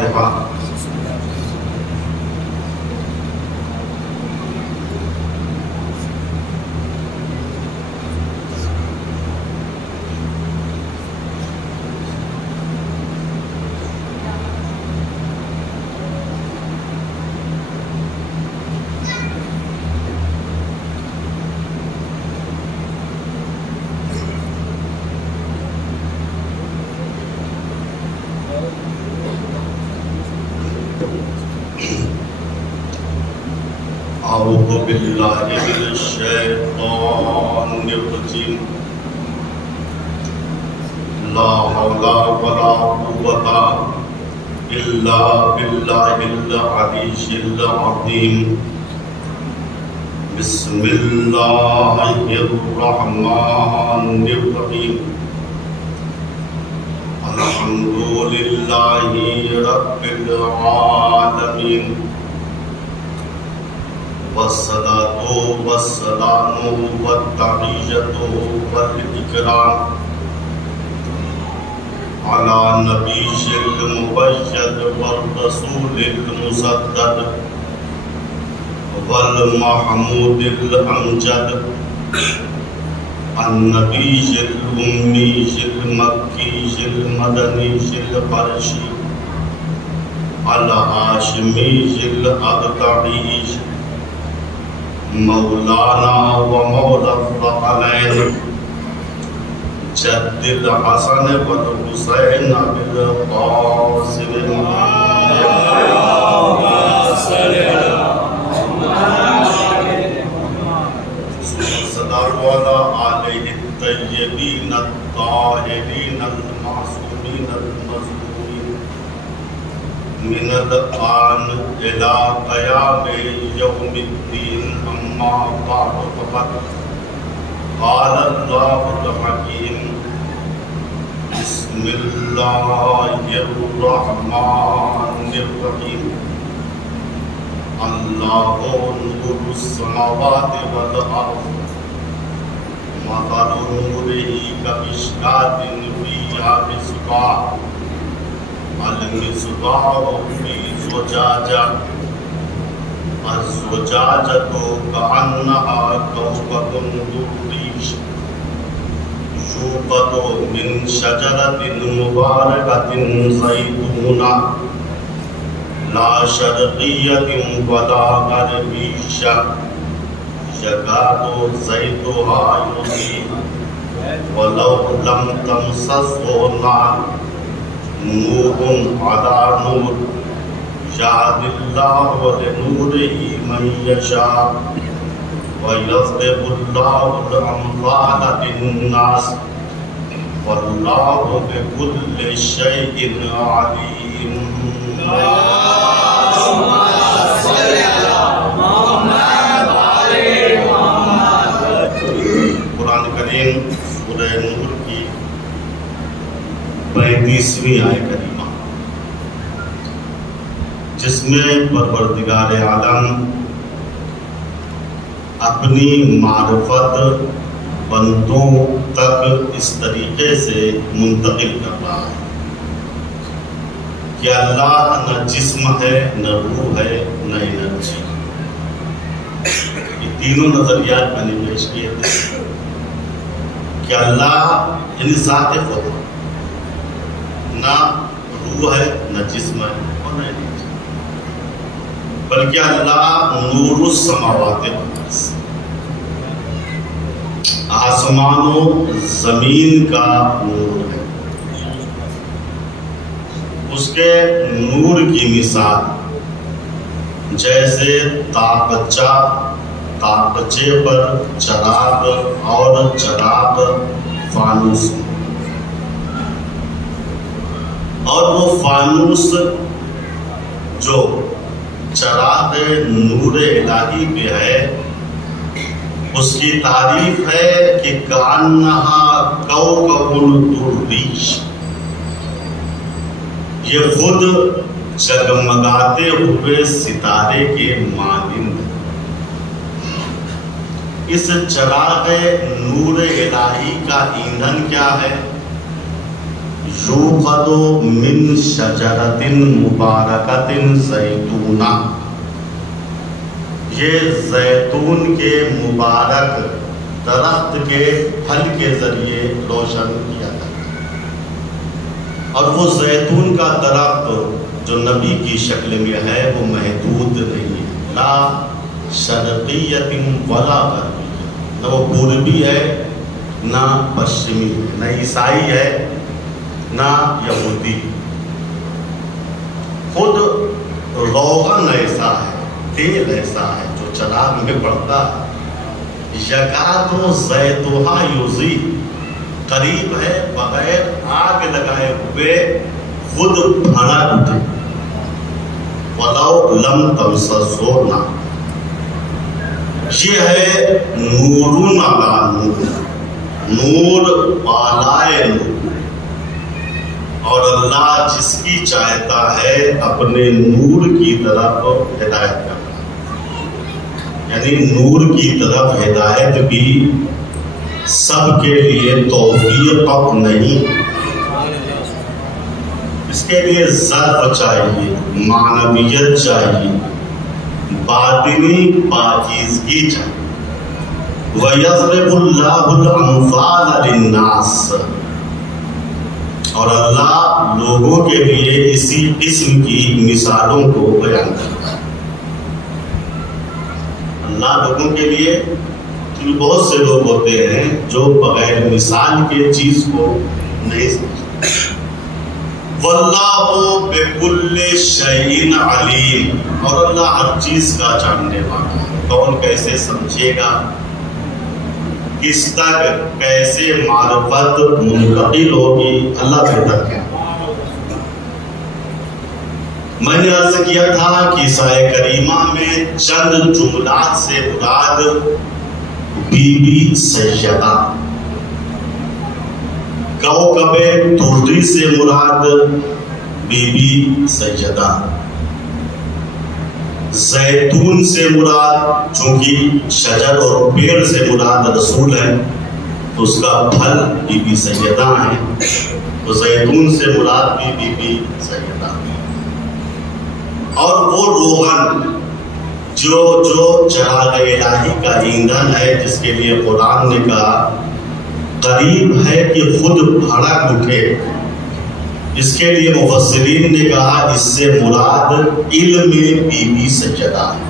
الفاتحہ۔ أعوذ بالله من الشيطان الرجيم لا حول ولا قوة إلا بالله العلي العظيم بسم الله الرحمن الرحيم الحمد لله رب العالمين والصلاة والسلام والتحية والإكرام على نبي المبشر والرسول المصدق والمحمود الأمجد النبي الأمي المكي المدني القرشي الهاشمي الأقطعي مولانا ومولا الثقلين جد الحسن والحسين بالقاسم صدر وعلى آله الطيبين الطاهرين المعصومين المظلومين من الآن إلى قيام يوم الدين أما بعد فقد قال الله الحكيم بسم الله الرحمن الرحيم الله نور السماوات والأرض مثل نوره كمشكاة فيها مصباح المصباح في زجاجة الزجاجة كأنها كوكب دري يوقد من شجرة مباركة زيتونة لا شرقية ولا غربية يكاد زيتها يضيء ولو لم تمسسه نار نور على نور يهد الله لنوره من يشاء ويضرب الله الأمثال للناس والله بكل شيء عليم. اللهم صل على محمد وعلى محمد. قرآن کریم سورہ نور کی 35ویں آیت کریمہ جس میں پروردگار عالم اپنی معرفت بندوں تک اس طریقے سے منتقل کر رہا ہے کہ اللہ نہ جسم ہے، نہ روح ہے، نہ انرجی. یہ تینوں نظریات میں نے پیش کیے تھے کہ اللہ یعنی ذات خود نہ روح ہے، نہ جسم ہے اور نہ انرجی، بلکہ اللہ نور السماوات والارض، آسمان و زمین کا نور ہے. اس کے نور کی مثال جیسے تاقچے پر چراغ اور چراغ فانوس، اور وہ فانوس جو چراغ نور الہی پہ ہے اس کی تعریف ہے کہ کانہا کوکب دری، یہ خود جگمگاتے ہوئے ستارے کے مانند. اس چراغ نور الہی کا ایندھن کیا ہے؟ یوقد من شجرۃ مبارکۃ زیتونہ، یہ زیتون کے مبارک درخت کے پھل کے ذریعے روشن کیا جاتا ہے۔ اور وہ زیتون کا درخت جو نبی کی شکل میں ہے وہ محدود نہیں ہے، لا شرقیۃ ولا غربیہ، نہ وہ پوربی ہے نہ پشچمی ہے، نہ عیسائی ہے نہ یہودی۔ خود روغن ایسا ہے، تیل ایسا ہے جو چراغ میں پڑتا ہے، یکاد زیتھا یضیء، قریب ہے بغیر آگ لگائے ہوئے خود بھڑک اٹھے، وَلَوْ لَمْ تَمْسَسْهُ نَارٌ۔ یہ ہے نورون علی نور، نور بالائے نور۔ اور اللہ جس کی چاہتا ہے اپنے نور کی طرف ہدایت کرتا ہے، یعنی نور کی طرف ہدایت بھی سب کے لیے توفیق نہیں، اس کے لیے ظرف چاہیے، معنویت چاہیے، باطنی پاکیزگی چاہیے۔ وَيَضْرِبُ اللَّهُ الْأَمْثَالَ لِلنَّاسِ، اور اللہ لوگوں کے لیے اسی قسم کی مثالوں کو بیان کرتا ہے۔ اللہ لوگوں کے لیے، کیونکہ بہت سے لوگ ہوتے ہیں جو بغیر مثال کے چیز کو نہیں سمجھتے۔ وَاللَّهُ بِكُلِّ شَيْءٍ عَلِيمٌ، اور اللہ ہر چیز کا جاننے والا ہے۔ کون کیسے سمجھے گا، کس تک کیسے معرفت منتقل ہوگی، اللہ بہتر ہے۔ میں نے عرض کیا تھا کہ سایہ کریمہ میں چند جملات سے مراد بی بی سیدہ، کوکب دری سے مراد بی بی سیدہ، زیتون سے مراد، چونکہ شجر اور پیڑ سے مراد رسول ہے تو اس کا پھل بی بی سیدہ ہے، تو زیتون سے مراد بھی بی بی سیدہ۔ اور وہ روغن جو چراغ الہی کا ایندھن ہے، جس کے لیے قرآن نے کہا قریب ہے کہ خود بھڑک اٹھے، اس کے لیے مفسرین نے کہا اس سے مراد علم بی بی سیدہ ہے۔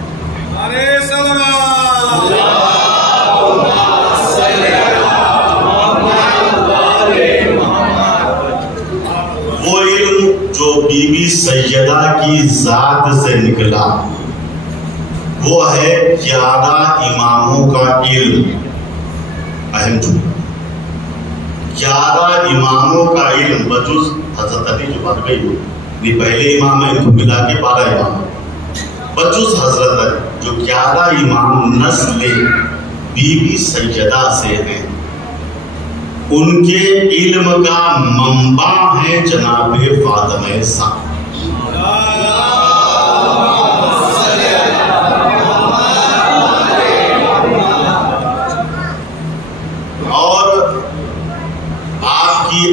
وہ علم جو بی بی سیدہ کی ذات سے نکلا وہ ہے 11 اماموں کا علم۔ اہم جملہ، 11 اماموں کا علم، بجز حضرت علی جو بن گئی ہو، یہ پہلے امام ہیں، ان کو ملا کے 12 امام، بجز حضرت علی جو 11 امام نسل بی بی سیدہ سے ہیں، ان کے علم کا منبع ہے جناب فاطمہ زہرا۔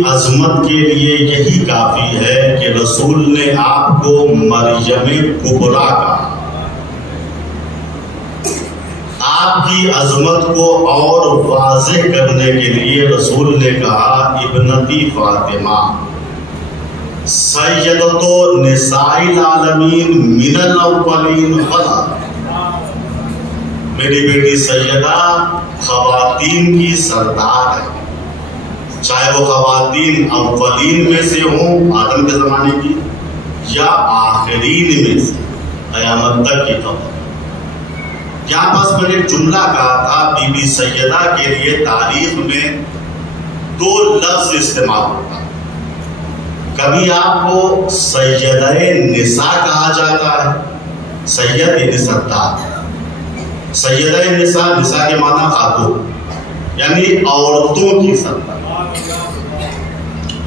عظمت کے لیے یہی کافی ہے کہ رسول نے آپ کو مریم کبریٰ کہا۔ آپ کی عظمت کو اور واضح کرنے کے لیے رسول نے کہا ابنتی فاطمہ سیدۃ نساء العالمین من الاولین والآخرین، میری بیٹی سیدہ خواتین کی سردار ہے، چاہے وہ خواتین اولین میں سے ہوں آدم کے زمانے کی یا آخرین میں سے قیامت تک کی خبر۔ یہاں پاس میں نے ایک جملہ کہا تھا بی بی سیدہ کے لیے تاریخ میں 2 لفظ استعمال ہوتا ہے، کبھی آپ کو سیدہ نساء کہا جاتا ہے، سید یعنی سردار، سیدہ نساء، نساء کے معنی خاتون یعنی عورتوں کی سردار،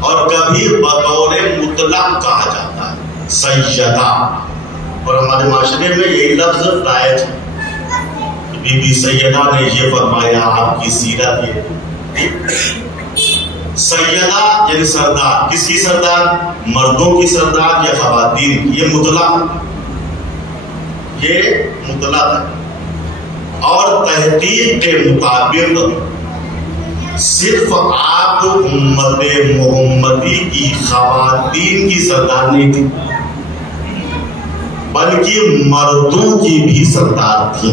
اور کبھی بطور مطلق کہا جاتا ہے سیدہ، اور ہمارے معاشرے میں یہی لفظ رائج ہے، بی بی سیدہ نے یہ فرمایا، آپ کی سیرت یہ۔ سیدہ یعنی سردار، کس کی سردار؟ مردوں کی سردار یا خواتین کی؟ یہ مطلق ہے۔ اور تحقیق کے مطابق صرف آپ امت محمدی کی خواتین کی سردار نہیں تھی، بلکہ مردوں کی بھی سردار تھی۔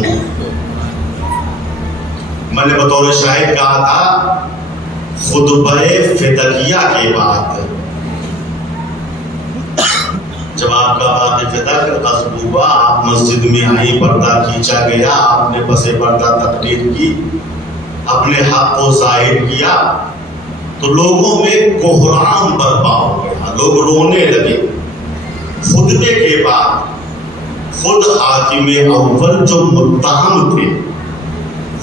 میں نے بطور شاہد کہا تھا خطبہ فدقیہ کے بعد جب آپ کا بات فدق ازبوبہ، آپ مسجد میں آئی، پردہ کھینچا گیا، آپ نے پس پردہ تقریر کی، اپنے حق کو ظاہر کیا، تو لوگوں میں کوہرام برپا ہو گیا، لوگ رونے لگے۔ خطبے کے بعد خود حاکم اول جو متہم تھے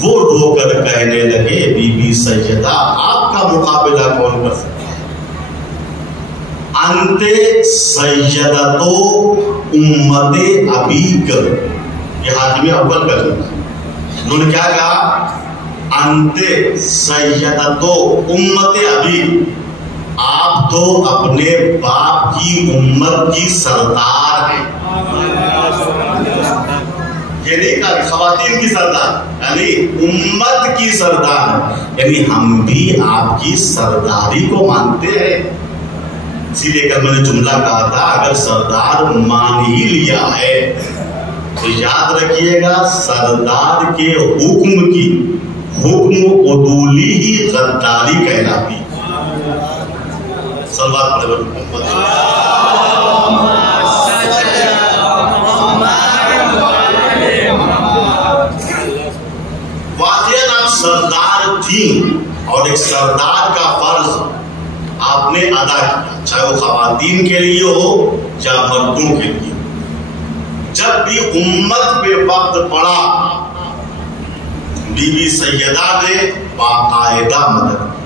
وہ رو کر کہنے لگے بی بی سیدہ آپ کا مقابلہ کون کر سکتا ہے؟ انت سیدتو امت ابیک، یہ حاکم اول کا جملہ ہے۔ انہوں نے کیا کہا؟ انت سیدتو امت ابیک، آپ تو اپنے باپ کی امت کی سردار ہیں۔ یہ نہیں کہا خواتین کی سردار، یعنی امت کی سردار، یعنی ہم بھی آپ کی سرداری کو مانتے ہیں۔ اسی لے کر میں نے جملہ کہا تھا اگر سردار مان ہی لیا ہے تو یاد رکھیے گا سردار کے حکم کی حکم عدولی ہی غداری کہلاتی۔ صلوات پڑھے محمد۔ سردار تھی اور ایک سردار کا فرض آپ نے ادا کیا، چاہے وہ خواتین کے لیے ہو یا مردوں کے لیے۔ جب بھی امت پہ وقت پڑا بی بی سیدہ نے باقاعدہ مدد کی،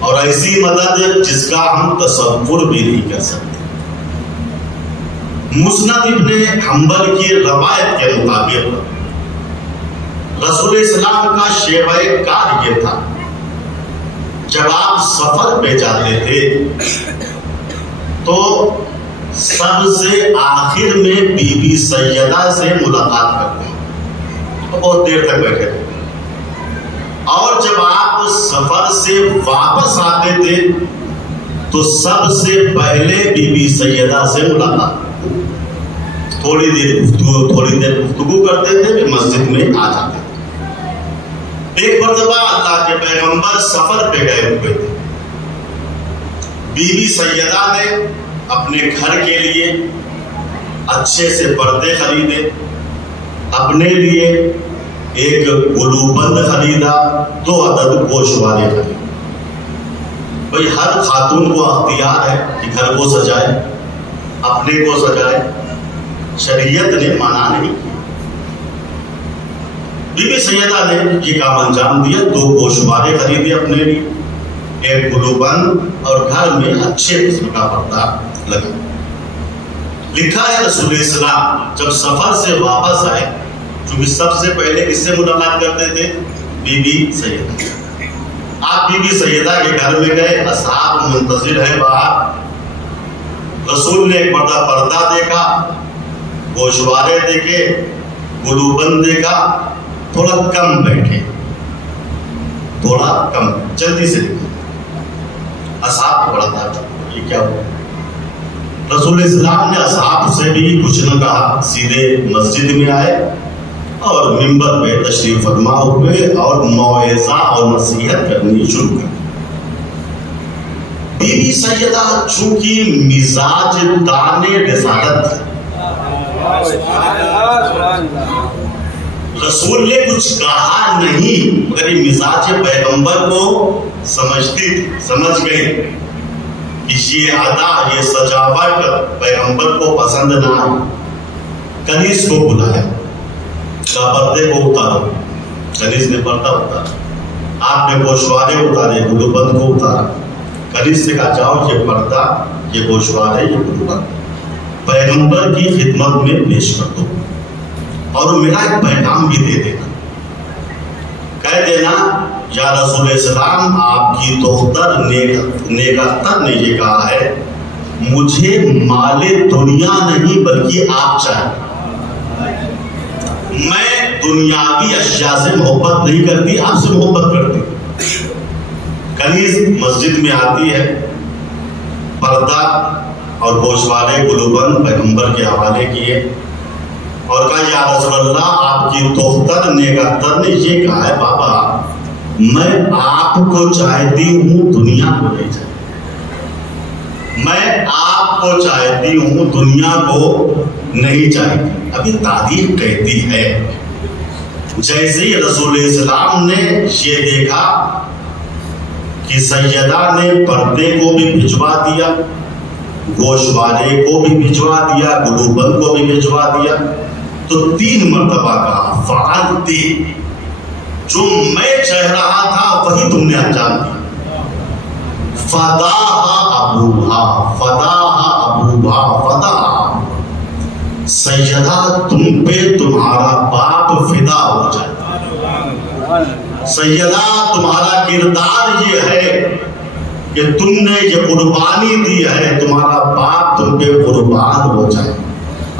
اور ایسی مدد جس کا ہم تصور بھی نہیں کر سکتے۔ مسند ابن حنبل کی روایت کے مطابق رسول اسلام کا شیوہ کار یہ تھا جب آپ سفر پہ جاتے تھے تو سب سے آخر میں بی بی سیدہ سے ملاقات کرتے تو بہت دیر تک بیٹھے تھے، اور جب آپ سفر سے واپس آتے تھے تو سب سے پہلے بی بی سیدہ سے ملاقات، تھوڑی دیر گفتگو کرتے تھے پھر مسجد میں آ جاتے تھے۔ ایک مرتبہ اللہ کے پیغمبر سفر پہ گئے ہوئے تھے، بی بی سیدہ نے اپنے گھر کے لیے اچھے سے پردے خریدے، اپنے لیے ایک گلوبند خریدا، 2 عدد گوشوارے خریدے۔ بھئی ہر خاتون کو اختیار ہے کہ گھر کو سجائے، اپنے کو سجائے، شریعت نے منع نہیں کیا۔ بی بی سیدہ نے یہ کام انجام دیا، 2 گوشوارے خریدے اپنے لیے، ایک گلوبند، اور گھر میں اچھے قسم کا پردہ لگا۔ لکھا ہے رسول اسلام جب سفر سے واپس آئے، چونکہ سب سے پہلے کس سے ملاقات کرتے تھے؟ بی بی سیدہ۔ آپ بی بی سیدہ کے گھر میں گئے، اصحاب منتظر ہیں باہر، رسول نے ایک مرتبہ پردہ دیکھا، گوشوارے دیکھے، گلوبند دیکھا، تھوڑا کم بیٹھے، تھوڑا کم، جلدی سے اصحاب کو بڑا تعجب، یہ کیا ہوا؟ رسول اسلام نے اصحاب سے بھی کچھ نہ کہا، سیدھے مسجد میں آئے اور منبر پہ تشریف فرما ہوئے اور موعظہ اور نصیحت کرنی شروع کر دی۔ بی بی سیدہ چونکہ مزاج دانے رسالت تھی، رسول نے کچھ کہا نہیں مگر یہ مزاج پیغمبر کو سمجھتی تھی، سمجھ گئی کہ یہ ادا، یہ سجاوٹ پیغمبر کو پسند نہ آئی۔ کنیز کو بلایا، کہا پردے کو اتارو، کنیز نے پردہ اتارا، آپ نے گوشوارے اتارے، گلوبند کو اتارا، کنیز سے کہا جاؤ یہ پردہ، یہ گوشوارے، یہ گلوبند پیغمبر کی خدمت میں پیش کر دو، اور میرا ایک پیغام بھی دے دینا، کہہ دینا یا رسول اسلام آپ کی دختر نیک اختر نے یہ کہا ہے مجھے مال دنیا نہیں بلکہ آپ چاہیے، میں دنیاوی اشیاء سے محبت نہیں کرتی، آپ سے محبت کرتی۔ کنیز مسجد میں آتی ہے، پردہ اور گوشوارے گلوبند پیغمبر کے حوالے کیے اور کہا یا رسول اللہ آپ کی دختر نیک اختر نے یہ کہا ہے بابا میں آپ کو چاہتی ہوں دنیا کو نہیں چاہتی، میں آپ کو چاہتی ہوں دنیا کو نہیں چاہتی۔ ابھی تاریخ کہتی ہے جیسے ہی رسول اسلام نے یہ دیکھا کہ سیدہ نے پردے کو بھی بھجوا دیا، گوشوارے کو بھی بھجوا دیا، گلوبند کو بھی بھجوا دیا، تو 3 مرتبہ کہا فعلتی، جو میں چاہ رہا تھا وہی تم نے انجام دیا۔ فداہا ابوہا فداہا ابوہا فداہا، سیدہ تم پہ تمہارا باپ فدا ہو جائے۔ سیدہ تمہارا کردار یہ ہے کہ تم نے یہ قربانی دی ہے، تمہارا باپ تم پہ قربان ہو جائے۔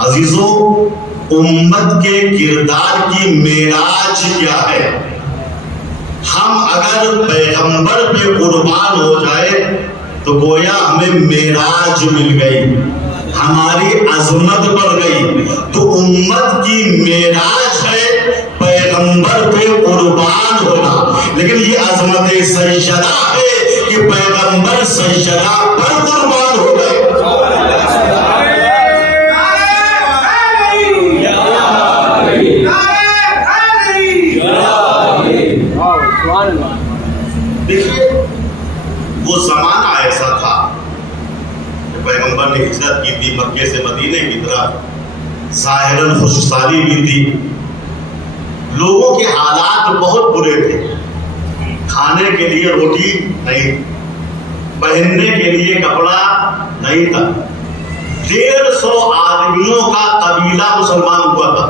عزیزو امت کے کردار کی معراج کیا ہے؟ ہم اگر پیغمبر پہ قربان ہو جائے تو گویا ہمیں معراج مل گئی، ہماری عظمت بڑھ گئی۔ تو امت کی معراج ہے پیغمبر پہ قربان ہونا، لیکن یہ عظمت سیدہ ہے کہ پیغمبر سیدہ پر قربان ہو گئے۔ دیکھیے وہ زمانہ ایسا تھا کہ پیغمبر نے ہجرت کی تھی مکے سے مدینے کی طرف، ظاہراً خوشحالی بھی تھی، لوگوں کے حالات بہت برے تھے، کھانے کے لیے روٹی نہیں، پہننے کے لیے کپڑا نہیں تھا۔ 150 آدمیوں کا قبیلہ مسلمان ہوا تھا،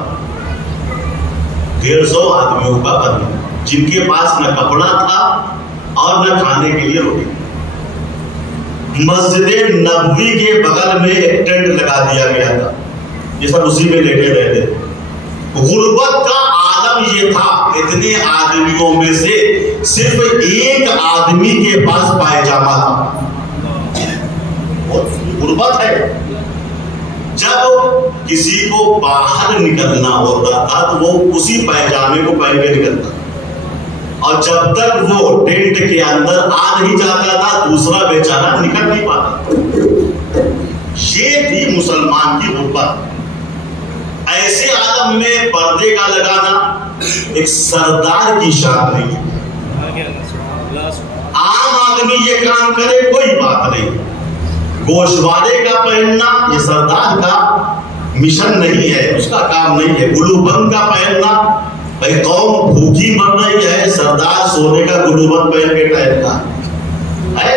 150 آدمیوں کا قبیلہ جن کے پاس نہ کپڑا تھا اور نہ کھانے کے لیے روٹی۔ مسجد نبوی کے بغل میں ایک ٹینٹ لگا دیا گیا تھا، یہ سب اسی میں لیٹے رہتے تھے۔ غربت کا عالم یہ تھا، اتنے آدمیوں میں سے صرف ایک آدمی کے پاس پائجامہ تھا، غربت ہے۔ جب کسی کو باہر نکلنا ہوتا تھا تو وہ اسی پائجامے کو پہن کے نکلتا، اور جب تک وہ ٹینٹ کے اندر آ نہیں جاتا تھا دوسرا بیچارہ نکل نہیں پاتا۔ یہ تھی مسلمان کی غربت۔ ایسے عالم میں پردے کا لگانا ایک سردار کی شان نہیں ہے، عام آدمی یہ کام کرے کوئی بات نہیں، گوشوارے کا پہننا یہ سردار کا مشن نہیں ہے، اس کا کام نہیں ہے۔ گلوبند کا پہننا، بھائی قوم بھوکی مر رہی ہے، سردار سونے کا گلوبند پہن کے ٹہلتا ہے،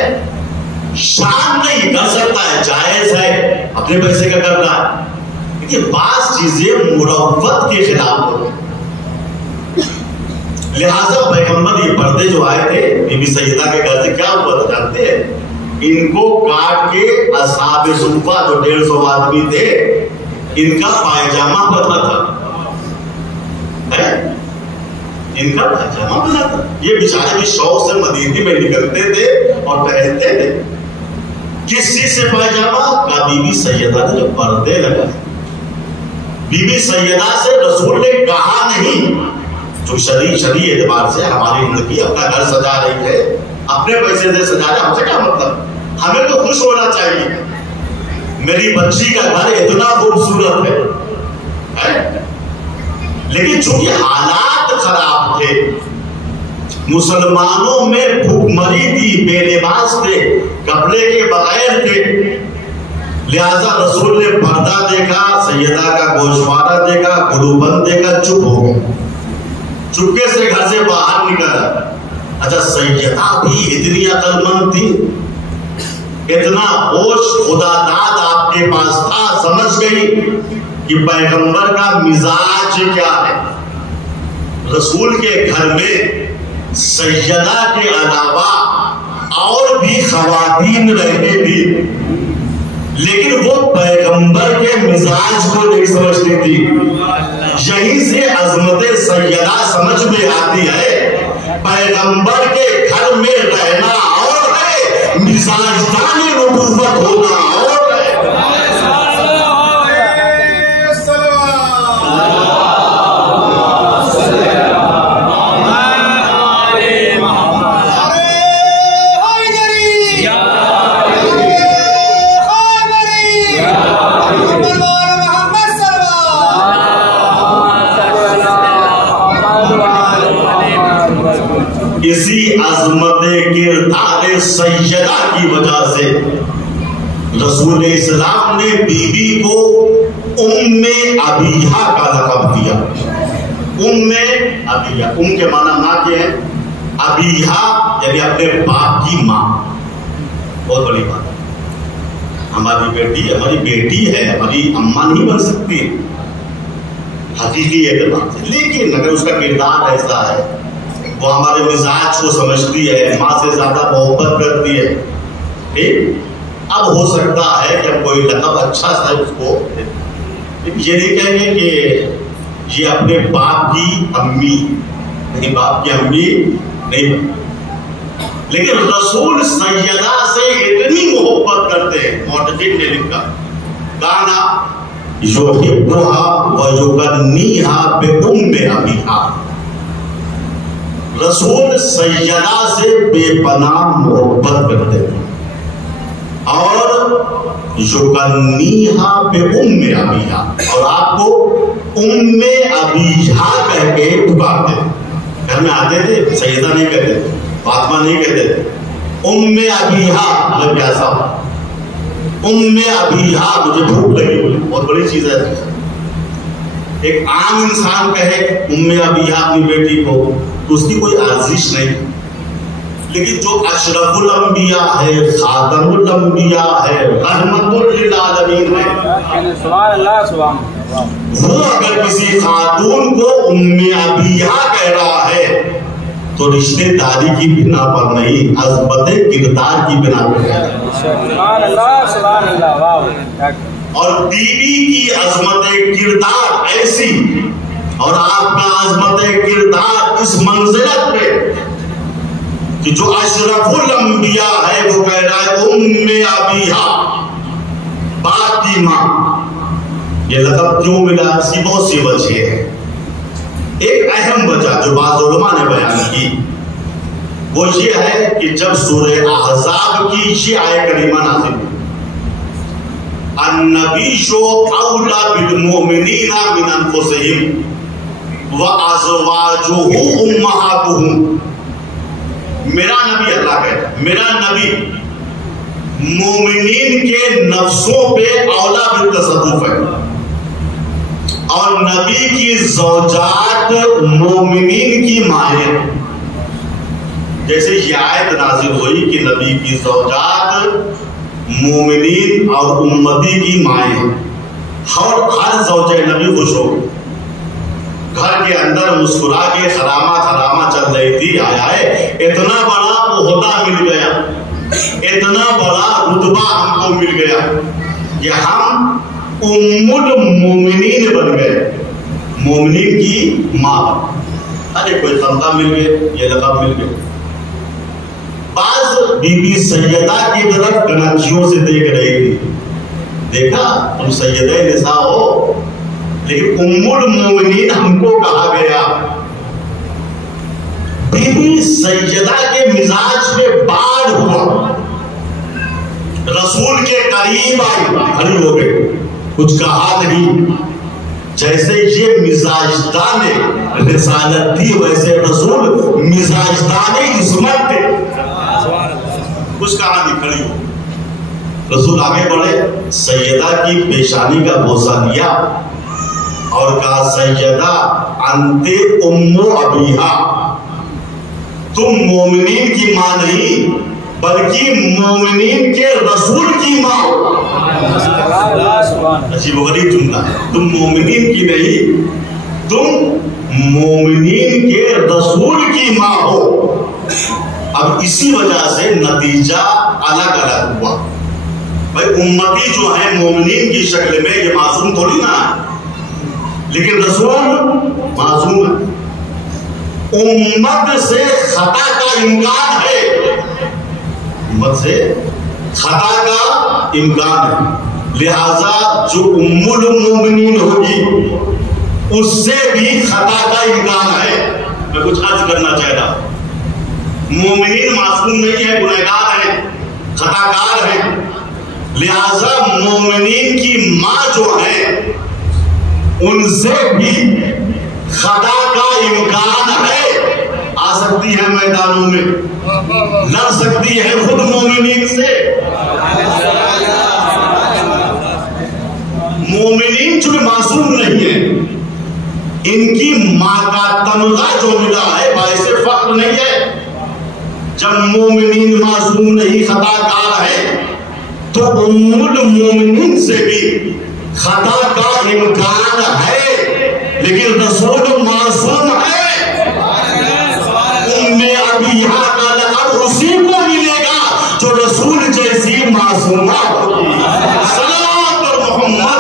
شان نہیں، کر سکتا ہے، جائز ہے، اپنے پیسے کا کرنا ہے، لیکن بعض چیزیں مروت کے خلاف ہو گئی۔ لہٰذا پیغمبر یہ پردے جو آئے تھے بی بی سیدہ کے گھر سے کیا ہوا تھا جانتے ہیں؟ ان کو کاٹ کے اصحاب صفہ جو 150 آدمی تھے ان کا پائجامہ بنا تھا، ان کا پائجامہ بنا تھا۔ یہ بیچارے بھی شوق سے مدینے میں نکلتے تھے اور پہنتے تھے۔ کس چیز سے پائجامہ؟ کا بی بی سیدہ نے جو پردے لگائے، بی بی سیدہ سے رسول نے کہا نہیں، جو شرعی اعتبار سے ہماری زندگی اپنا گھر سجا رہی ہے، اپنے پیسے سے سجا رہے، ہم سے کیا مطلب؟ ہمیں تو خوش ہونا چاہیے، میری بچی کا گھر اتنا خوبصورت ہے، لیکن چونکہ حالات خراب تھے، مسلمانوں میں بھوک مری تھی، بے لباس تھے، کپڑے کے بغیر تھے، لہذا رسول نے پردہ دیکھا، سیدہ کا گوشوارہ دیکھا، گلوبند دیکھا، چپ ہو گئے، چپکے سے گھر سے باہر نکلا۔ اچھا سیدہ بھی اتنی عقل مند تھی، اتنا ہوش خدا داد آپ کے پاس تھا، سمجھ گئی کہ پیغمبر کا مزاج کیا ہے۔ رسول کے گھر میں سیدہ کے علاوہ اور بھی خواتین رہتی تھی، لیکن وہ پیغمبر کے مزاج کو نہیں سمجھتی تھی. یہیں سے عظمت سیدہ سمجھ میں آتی ہے. پیغمبر کے گھر میں رہنا اور ہے، مزاجدان نبوت ہونا اور ہے. اسی عظمت کردار سیدہ کی وجہ سے رسول اسلام نے بی بی کو ام ابیہا کا لقب دیا. ام ابیہا، ام کے معنی ماں کے ہیں، ابیہا یعنی اپنے باپ کی ماں. بہت بڑی بات ہے. ہماری بیٹی ہے، ہماری اماں نہیں بن سکتی حقیقی اعتبار سے، لیکن اگر اس کا کردار ایسا ہے، وہ ہمارے مزاج کو سمجھتی ہے، ماں سے زیادہ محبت کرتی ہے، ٹھیک. اب ہو سکتا ہے کہ ہم کوئی لقب اچھا سا اس کو، یہ نہیں کہیں گے کہ یہ اپنے باپ کی امی، نہیں باپ کی امی نہیں، لیکن رسول سیدہ سے اتنی محبت کرتے ہیں. معتقد نے لکھا کانا یحبھا ویغنیھا بأم ابیھا. رسول سیدہ سے بے پناہ محبت کرتے تھے اور یغنیھا بأم ابیھا، اور آپ کو ام ابیھا کہہ کے پکارتے تھے. گھر میں آتے تھے، سیدہ نہیں کہتے تھے، فاطمہ نہیں کہتے تھے، ام ابیھا. مطلب کیسا؟ ام ابیھا مجھے بھوک لگی، بولے بہت بڑی چیز ہے. ایک عام انسان کہے ام ابیھا اپنی بیٹی کو تو اس کی کوئی ارزش نہیں، لیکن جو اشرف الانبیاء ہے، خاتم الانبیاء ہے، رحمت للعالمین ہے، سبحان اللہ سبحان اللہ، وہ اگر کسی خاتون کو ام ابیھا کہہ رہا ہے تو رشتے داری کی بنا پر نہیں، عظمت کردار کی بنا پر ہے. سبحان اللہ سبحان اللہ. واہ. اور بیوی کی عظمت کردار ایسی، اور آپ کا عظمت کردار اس منزلت پہ کہ جو اشرف الانبیاء ہے وہ کہہ رہا ہے ام ابیھا، باپ کی ماں. یہ لقب کیوں ملا؟ اس کی بہت سی وجہ ہے. ایک اہم وجہ جو بعض علماء نے بیان کی وہ یہ ہے کہ جب سورہ احزاب کی یہ آیت کریمہ نازل ہوئی، النبی اولی بالمؤمنین من انفسہم وازواجہ امہاتہم. میرا نبی، اللہ کہتا ہے میرا نبی مومنین کے نفسوں پہ اولا بالتصرف ہے، اور نبی کی زوجات مومنین کی مائیں. جیسے یہ آیت نازل ہوئی کہ نبی کی زوجات مومنین اور امتی کی مائیں، اور ہر زوجہ نبی خوش ہو گئی، گھر کے اندر مسکرا کے خرامہ چل رہی تھی. آئے اتنا بڑا عہدہ مل گیا، اتنا بڑا رتبہ ہم کو مل گیا کہ ہم ام المومنین بن گئے، مومنین کی ماں. ارے کوئی تمغہ مل گئے، یہ لقب مل گئے. بعض بی بی سیدہ کی طرف کنکھیوں سے دیکھ رہی تھی، دیکھا تم سیدہ نساء ہو، لیکن ام المومنین ہم کو کہا گیا. بی بی سیدہ کے مزاج میں باڑ ہوا، رسول کے قریب آئی، کھڑی ہو گئی، کچھ کہا نہیں. جیسے یہ مزاجدان رسالت تھی ویسے رسول مزاجدان عصمت تھے. کچھ کہا نہیں، کھڑی ہو. رسول آگے بڑھے، سیدہ کی پیشانی کا بوسہ لیا اور کہا سیدہ انت ام ابیھا، تم مومنین کی ماں نہیں بلکہ مومنین کے رسول کی ماں. عجیب و غریب جملہ ہے. تم مومنین کی نہیں، تم مومنین کے رسول کی ماں ہو. اب اسی وجہ سے نتیجہ الگ الگ ہوا. بھائی امتی جو ہیں مومنین کی شکل میں یہ معصوم تھوڑی نہ ہے, لیکن رسول معصوم ہے. امت سے خطا کا امکان ہے, امت سے خطا کا امکان ہے, لہذا جو ام المومنین ہوگی اس سے بھی خطا کا امکان ہے. میں کچھ عرض کرنا چاہ رہا ہوں, مومنین معصوم نہیں ہے, گنہگار ہیں, خطا کار ہیں, لہذا مومنین کی ماں جو ہے ان سے بھی خطا کا امکان ہے. آ سکتی ہے میدانوں میں, لڑ سکتی ہے خود مومنین سے. مومنین جو معصوم نہیں ہیں, ان کی ماں کا تمغہ جو ملا ہے باعث فخر نہیں ہے. جب مومنین معصوم نہیں خطا کار ہے تو ام المومنین سے بھی خطا کا امکان ہے, لیکن رسول معصوم ہے. ام ابیہا کا لقب اسی کو ملے گا جو رسول جیسی معصومہ ہوگی. صلوات پر محمد.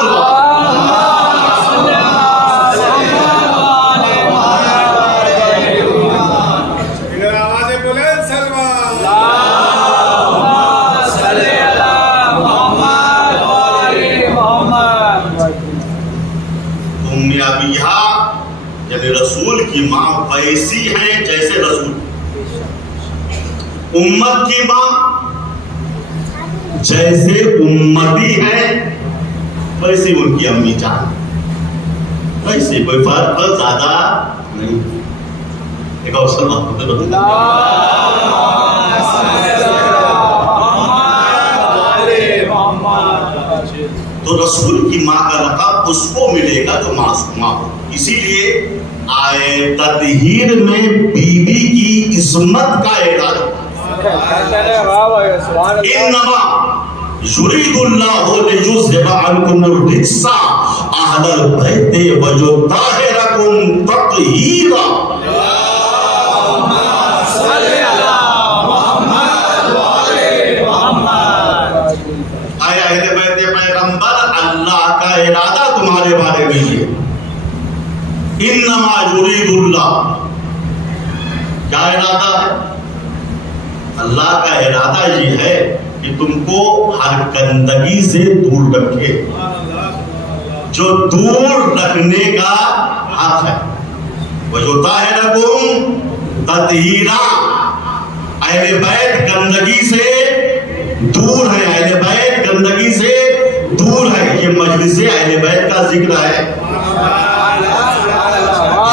رسول کی ماں ویسی ہے جیسے رسول, امت کی ماں جیسے امتی ہے ویسی ان کی امی جان, ویسے کوئی فرق زیادہ نہیں. ایک اوسر تو رسول کی ماں کا لقب اس کو ملے گا جو معصومہ ہو. اسی لیے آئے تطہیر میں بی بی کی عصمت کا اعلان. انما یرید اللہ لیذھب عنکم الرجس اہل البیت ویطہرکم تطہیرا. آیا اہل بیت پیغمبر اللہ کا ارادہ تمہارے بارے میں یہ, انما یرید اللہ, کیا ارادہ ہے؟ اللہ کا ارادہ یہ ہے کہ تم کو ہر گندگی سے دور رکھے, جو دور رکھنے کا حق ہے. وَيُطَہِرَکُمْ تَطْہِیرًا, اہل بیت گندگی سے دور ہے, اہل بیت گندگی سے دور ہے. یہ مجلس اہل بیت کا ذکر ہے,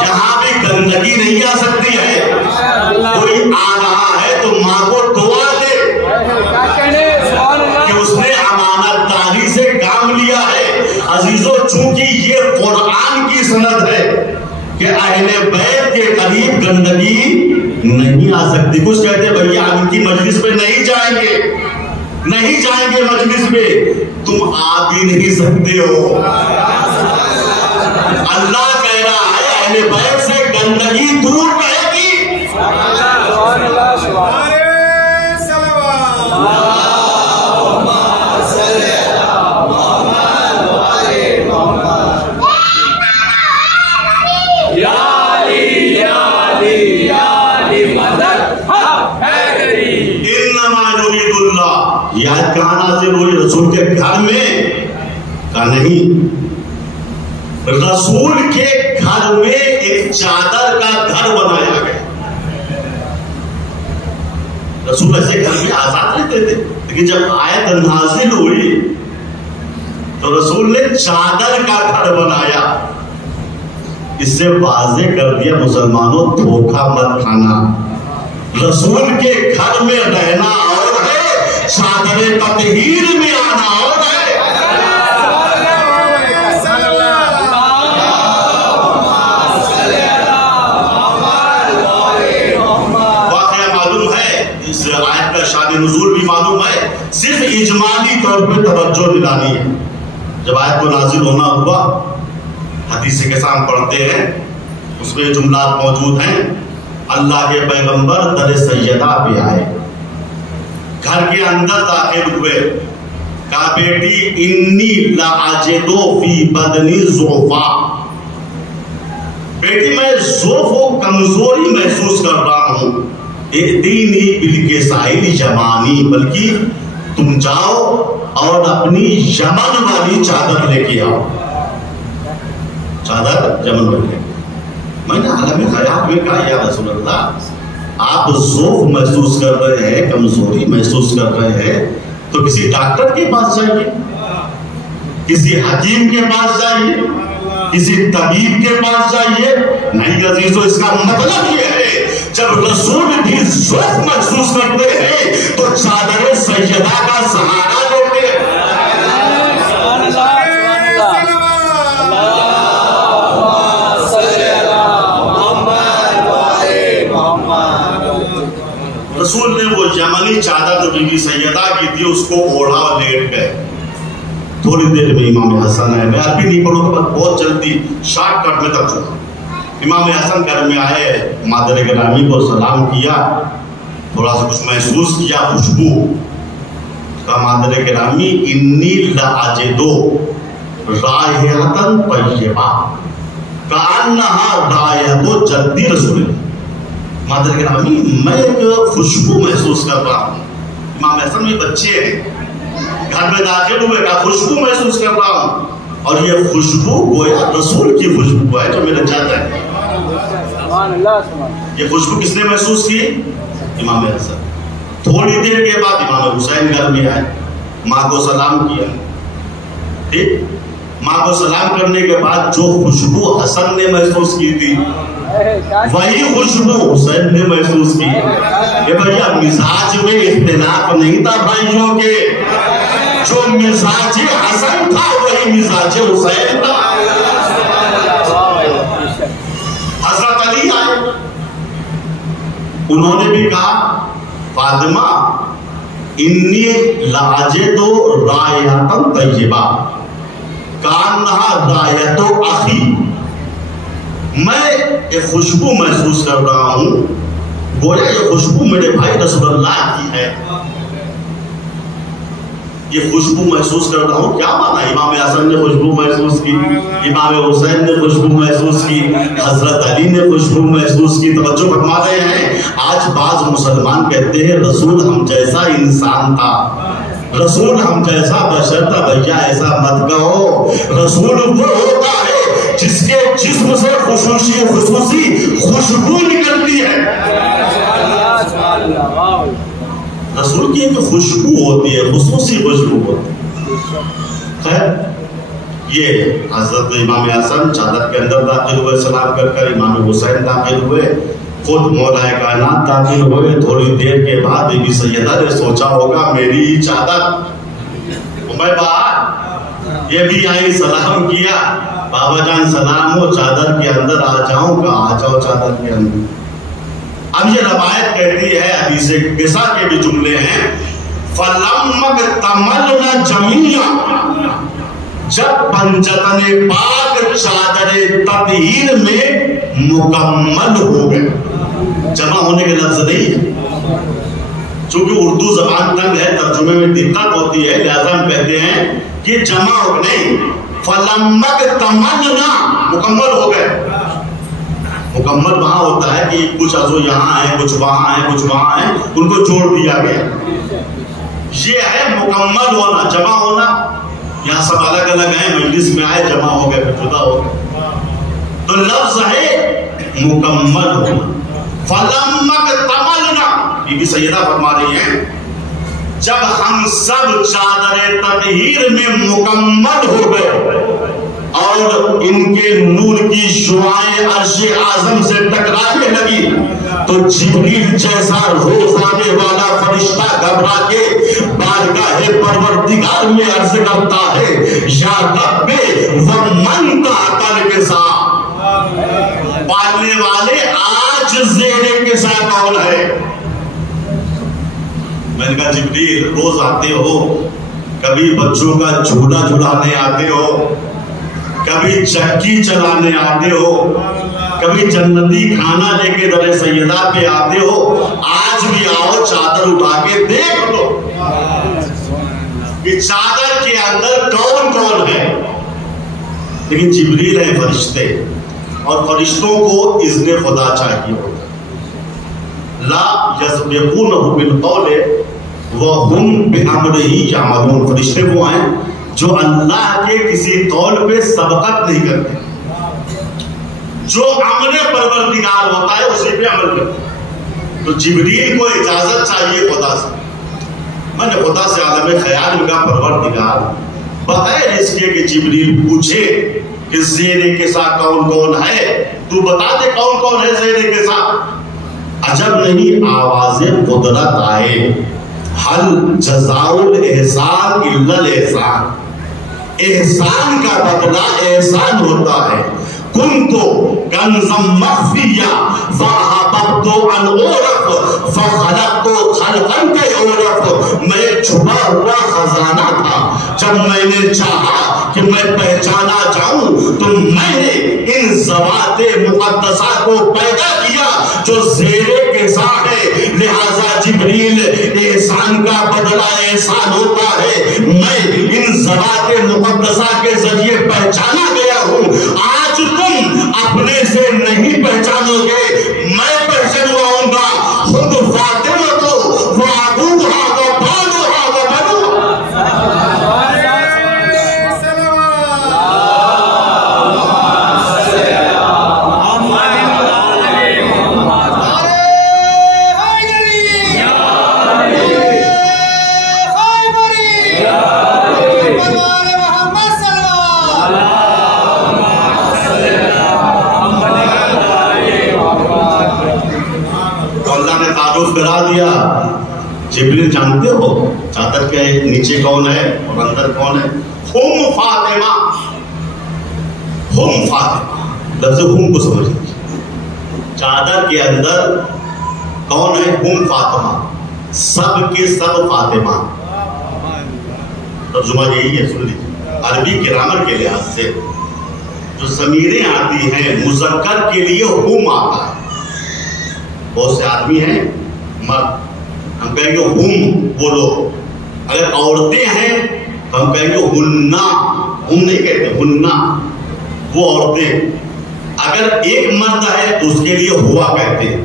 یہاں بھی گندگی نہیں آ سکتی ہے. کوئی آ رہا ہے تو ماں کو دعا دے کہ اس نے امانت داری سے کام لیا ہے. عزیزو, چونکہ یہ قرآن کی سند ہے کہ اہل بیت کے قریب گندگی نہیں آ سکتی. کچھ کہتے بھیا ہم کی مجلس پہ نہیں جائیں گے, نہیں جائیں گے مجلس پہ. تم آ بھی نہیں سکتے ہو. اللہ کہہ رہا ہے اہل بیت سے گندگی دور رہے گی. یہ آیت کہاں نازل ہوئی؟ رسول کے گھر میں؟ کہا نہیں, رسول کے گھر میں ایک چادر کا گھر بنایا گیا. رسول ایسے گھر میں آزاد رہتے تھے, لیکن جب آیت نازل ہوئی تو رسول نے چادر کا گھر بنایا. اس سے واضح کر دیا مسلمانوں دھوکہ مت کھانا. رسول کے گھر میں رہنا اور ہے, چادر تطہیر میں آنا اور ہے. واقعہ معلوم ہے, اس آیت کا شان نزول بھی معلوم ہے, صرف اجمالی طور پہ توجہ دلانی ہے. جب آیت کو نازل ہونا ہوا, حدیث کے ساتھ پڑھتے ہیں اس میں جملات موجود ہیں. اللہ کے پیغمبر در سیدہ پہ آئے, گھر کے اندر داخل ہوئے, کہا بیٹی انی لاجدو فی بدنی ضعفا, بیٹی میں ضعف و کمزوری محسوس کر رہا ہوں. ائتینی بالکسائل یمانی, بلکہ تم جاؤ اور اپنی یمن والی چادر لے کے آؤ. چادر یمن والی. میں نے عالم خیال میں کہا یا رسول اللہ, آپ ضعف محسوس کر رہے ہیں, کمزوری محسوس کر رہے ہیں, تو کسی ڈاکٹر کے پاس جائیے, کسی حکیم کے پاس جائیے, کسی طبیب کے پاس جائیے. نہیں عزیزو, اس کا مطلب یہ ہے جب رسول بھی ضعف محسوس کرتے ہیں تو چادر سیدہ کا سہارا لیتے ہیں. رسول نے وہ یمنی چادر جو بی بی سیدہ کی تھی اس کو اوڑھا اور لیٹ گئے. تھوڑی دیر میں امام حسن ہے, میں عربی نہیں پڑھوں گا, بہت جلدی شارٹ کٹ میں تک چکا. امام حسن گھر میں آئے, مادر گرامی کو سلام کیا, تھوڑا سا کچھ محسوس کیا, خوشبو. کہا مادر گرامی انی لاجدو رائحۃ طیبہ کأنہا رائحۃ جد رسول اللہ. مادر گرامی میں ایک خوشبو محسوس کر رہا ہوں. امام حسن میں بچے ہیں, گھر میں داخل ہوئے, کہا خوشبو محسوس کر رہا ہوں, اور یہ خوشبو گویا رسول کی خوشبو ہے جو میرے چاہتا ہے. یہ خوشبو کس نے محسوس کی؟ امام حسن. تھوڑی دیر کے بعد امام حسین گھر میں آئے, ماں کو سلام کیا. ٹھیک, ماں کو سلام کرنے کے بعد جو خوشبو حسن نے محسوس کی تھی وہی خوشبو حسین نے محسوس کی. کہ بھیا مزاج میں اختلاف نہیں تھا بھائیوں کے, جو مزاج حسن تھا وہی مزاج حسین تھا. حضرت علی آئے, انہوں نے بھی کہا فاطمہ انی لاجدو رائحۃ طیبہ کأنہا رائحۃ اخی, میں ایک خوشبو محسوس کر رہا ہوں گویا یہ خوشبو میرے بھائی رسول اللہ کی ہے. یہ خوشبو محسوس کر رہا ہوں, کیا مانا؟ امام حسن نے خوشبو محسوس کی, امام حسین نے خوشبو محسوس کی, حضرت علی نے خوشبو محسوس کی. توجہ فرما رہے ہیں. آج بعض مسلمان کہتے ہیں رسول ہم جیسا انسان تھا, رسول ہم جیسا بشر تھا. بھیا ایسا مت کہو, رسول وہ ہوتا ہے جس کے جسم سے خصوصی خوشبو نکلتی ہے. رسول کی ایک خوشبو ہوتی ہے, خصوصی خوشبو ہوتی ہے. خیر, یہ حضرت امام حسن چادر کے اندر داخل ہوئے, سلام کر کر امام حسین داخل ہوئے, خود مولا کائنات داخل ہوئے. تھوڑی دیر کے بعد بی بی سیدہ نے سوچا ہوگا میری چادر, میں باہر, یہ بھی آئی, سلام کیا, بابا جان سلام ہو, چادر کے اندر آ جاؤں. کہا آ جاؤ چادر کے اندر. اب یہ روایت کہتی ہے, حدیث قصہ کے بھی جملے ہیں, فَلَمَّ اكْتَمَلْنَا جَمِيعًا, جب پنجتن پاک چادر تطہیر میں مکمل ہو گئے. جمع ہونے کے لفظ نہیں ہے, چونکہ اردو زبان تنگ ہے, ترجمے میں دقت ہوتی ہے, لہذا ہم کہتے ہیں کہ جمع ہو نہیں, فَلَمَّ اكْتَمَلْنَا, مکمل ہو گئے. مکمل وہاں ہوتا ہے کہ کچھ عضو یہاں ہیں, کچھ وہاں ہیں, کچھ وہاں ہیں, ان کو جوڑ دیا گیا. یہ ہے مکمل ہونا, جمع ہونا. یہاں سب الگ الگ ہیں, مجلس میں آئے, جمع ہو گئے, پھر جدا ہو گئے. تو لفظ ہے مکمل ہونا. فَلَمَّ اكْتَمَلْنَا, بی بی سیدہ فرما رہی ہیں جب ہم سب چادر تطہیر میں مکمل ہو گئے اور ان کے نور کی شعاعیں عرش اعظم سے ٹکرانے لگی تو جبریل جیسا روز آنے والا فرشتہ گھبرا کے بارگاہ پروردگار میں عرض کرتا ہے, یا رب ومن تحت کے ساتھ, پالنے والے آج زیر کے ساتھ کون ہے؟ میں نے کہا جبریل روز آتے ہو, کبھی بچوں کا جھولا جھلانے آتے ہو, کبھی چکی چلانے آتے ہو, کبھی جنتی کھانا لے کے در سیدہ پہ آتے ہو، آج بھی آؤ چادر اٹھا کے دیکھ لو کہ چادر کے اندر کون کون ہے. لیکن جبریل ہیں فرشتے، اور فرشتوں کو اذن خدا چاہیے ہوتا ہے. لا یسبقونہ بالقول وہم بامرہ یعملون. فرشتے وہ ہیں جو اللہ کے کسی قول پہ سبقت نہیں کرتے، جو امر پروردگار ہوتا ہے اسی پہ عمل کرتے. تو جبریل کو اجازت چاہیے خدا سے. میں نے خدا سے عالم خیال میں کہا پروردگار بغیر اس کے کہ جبریل پوچھے کہ زیر کے ساتھ کون کون ہے، تو بتا دے کون کون ہے زیر کے ساتھ. عجب نہیں آواز قدرت آئے، حل جزاء الاحسان الا الاحسان. احسان کا بدلہ احسان ہوتا ہے. کنتو کنزم مخفیہ فاحببت ان اعرف فخلقت خلقا کی اعرف. میں چھپا ہوا خزانہ تھا، جب میں نے چاہا کہ میں پہچانا جاؤں تو میں نے ان ذوات مقدسہ کو پیدا کیا جو زیرے کے ساتھ ہے. لہذا جبریل احسان کا بدلہ احسان ہوتا ہے. میں ان ذوات مقدسہ کے ذریعے پہچانا گیا ہوں. آج تم اپنے سے نہیں پہچانو گے، میں پہچانواؤں گا. خود فاطمہ تو وہ ابوہا و بالوہا و بنوہا. کرا دیا. جبریل جانتے ہو چادر کے نیچے کون ہے اور اندر کون ہے؟ ہم فاطمہ. ہم فاطمہ لفظ ہم کو سمجھ لیجیے. چادر کے اندر کون ہے؟ ہم فاطمہ. سب کے سب فاطمہ. ترجمہ یہی ہے، سن لیجیے. عربی گرامر کے لحاظ سے جو ضمیریں آتی ہیں مذکر کے لیے ہم آتا ہے. بہت سے آدمی ہیں مرد، ہم کہیں گے ہم وہ لوگ. اگر عورتیں ہیں تو ہم کہیں گے ہننا. ہم نہیں کہتے، ہننا وہ عورتیں. اگر ایک مرد ہے تو اس کے لیے ہوا کہتے ہیں.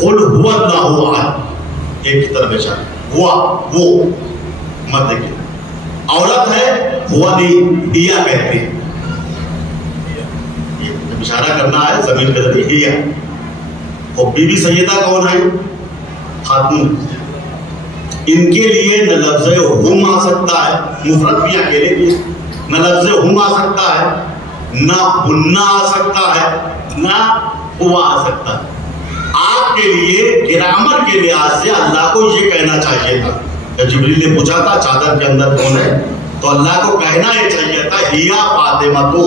قل ہوا اللہ احد، ایک کی طرف اشارہ. ہوا وہ مرد کے. عورت ہے ہوا نہیں، ہیا کہتے ہیں. جب اشارہ کرنا ہے زمین کے ذریعے ہیا. اور بی بی سیدہ کون ہے؟ خاتون. ان کے لیے نہ لفظ ہم آ سکتا ہے، مفرد بھی اکیلے بھی، نہ لفظ ہم آ سکتا ہے، نہ ہننا آ سکتا ہے، نہ ہوا آ سکتا ہے. آپ کے لیے گرامر کے لحاظ سے اللہ کو یہ کہنا چاہیے تھا. جب جبریل نے پوچھا تھا چادر کے اندر کون ہے تو اللہ کو کہنا یہ چاہیے تھا ہیا فاطمہ. تو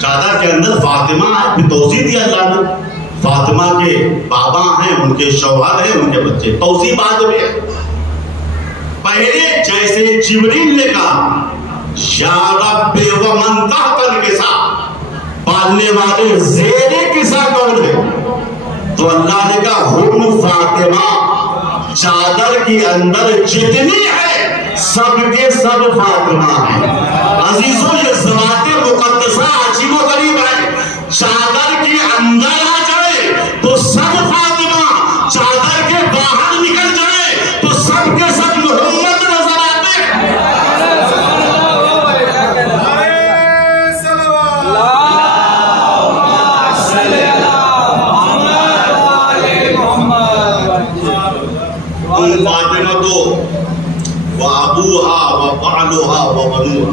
چادر کے اندر فاطمہ ہے. پھر توضیح دیا اللہ نے. فاطمہ کے بابا ہیں، ان کے شوہر ہیں، ان کے بچے. توضیح بعد میں ہے. پہلے جیسے جبریل نے کہا یا رب و من تحت الکساء، پالنے والے زیر کساء کون ہے؟ تو اللہ نے کہا ہم فاطمہ. چادر کے اندر جتنی ہے سب کے سب فاطمہ ہیں. عزیزوں یہ ذوات مقدسہ عجیب و غریب ہے. چادر کے اندر آ جائے تو سب فاطمہ، چادر کے باہر نکل جائے تو سب کے سب محمد نظر آتے ہیں. فاطمہ تو وابوہا وبعلوہا وبنوہا.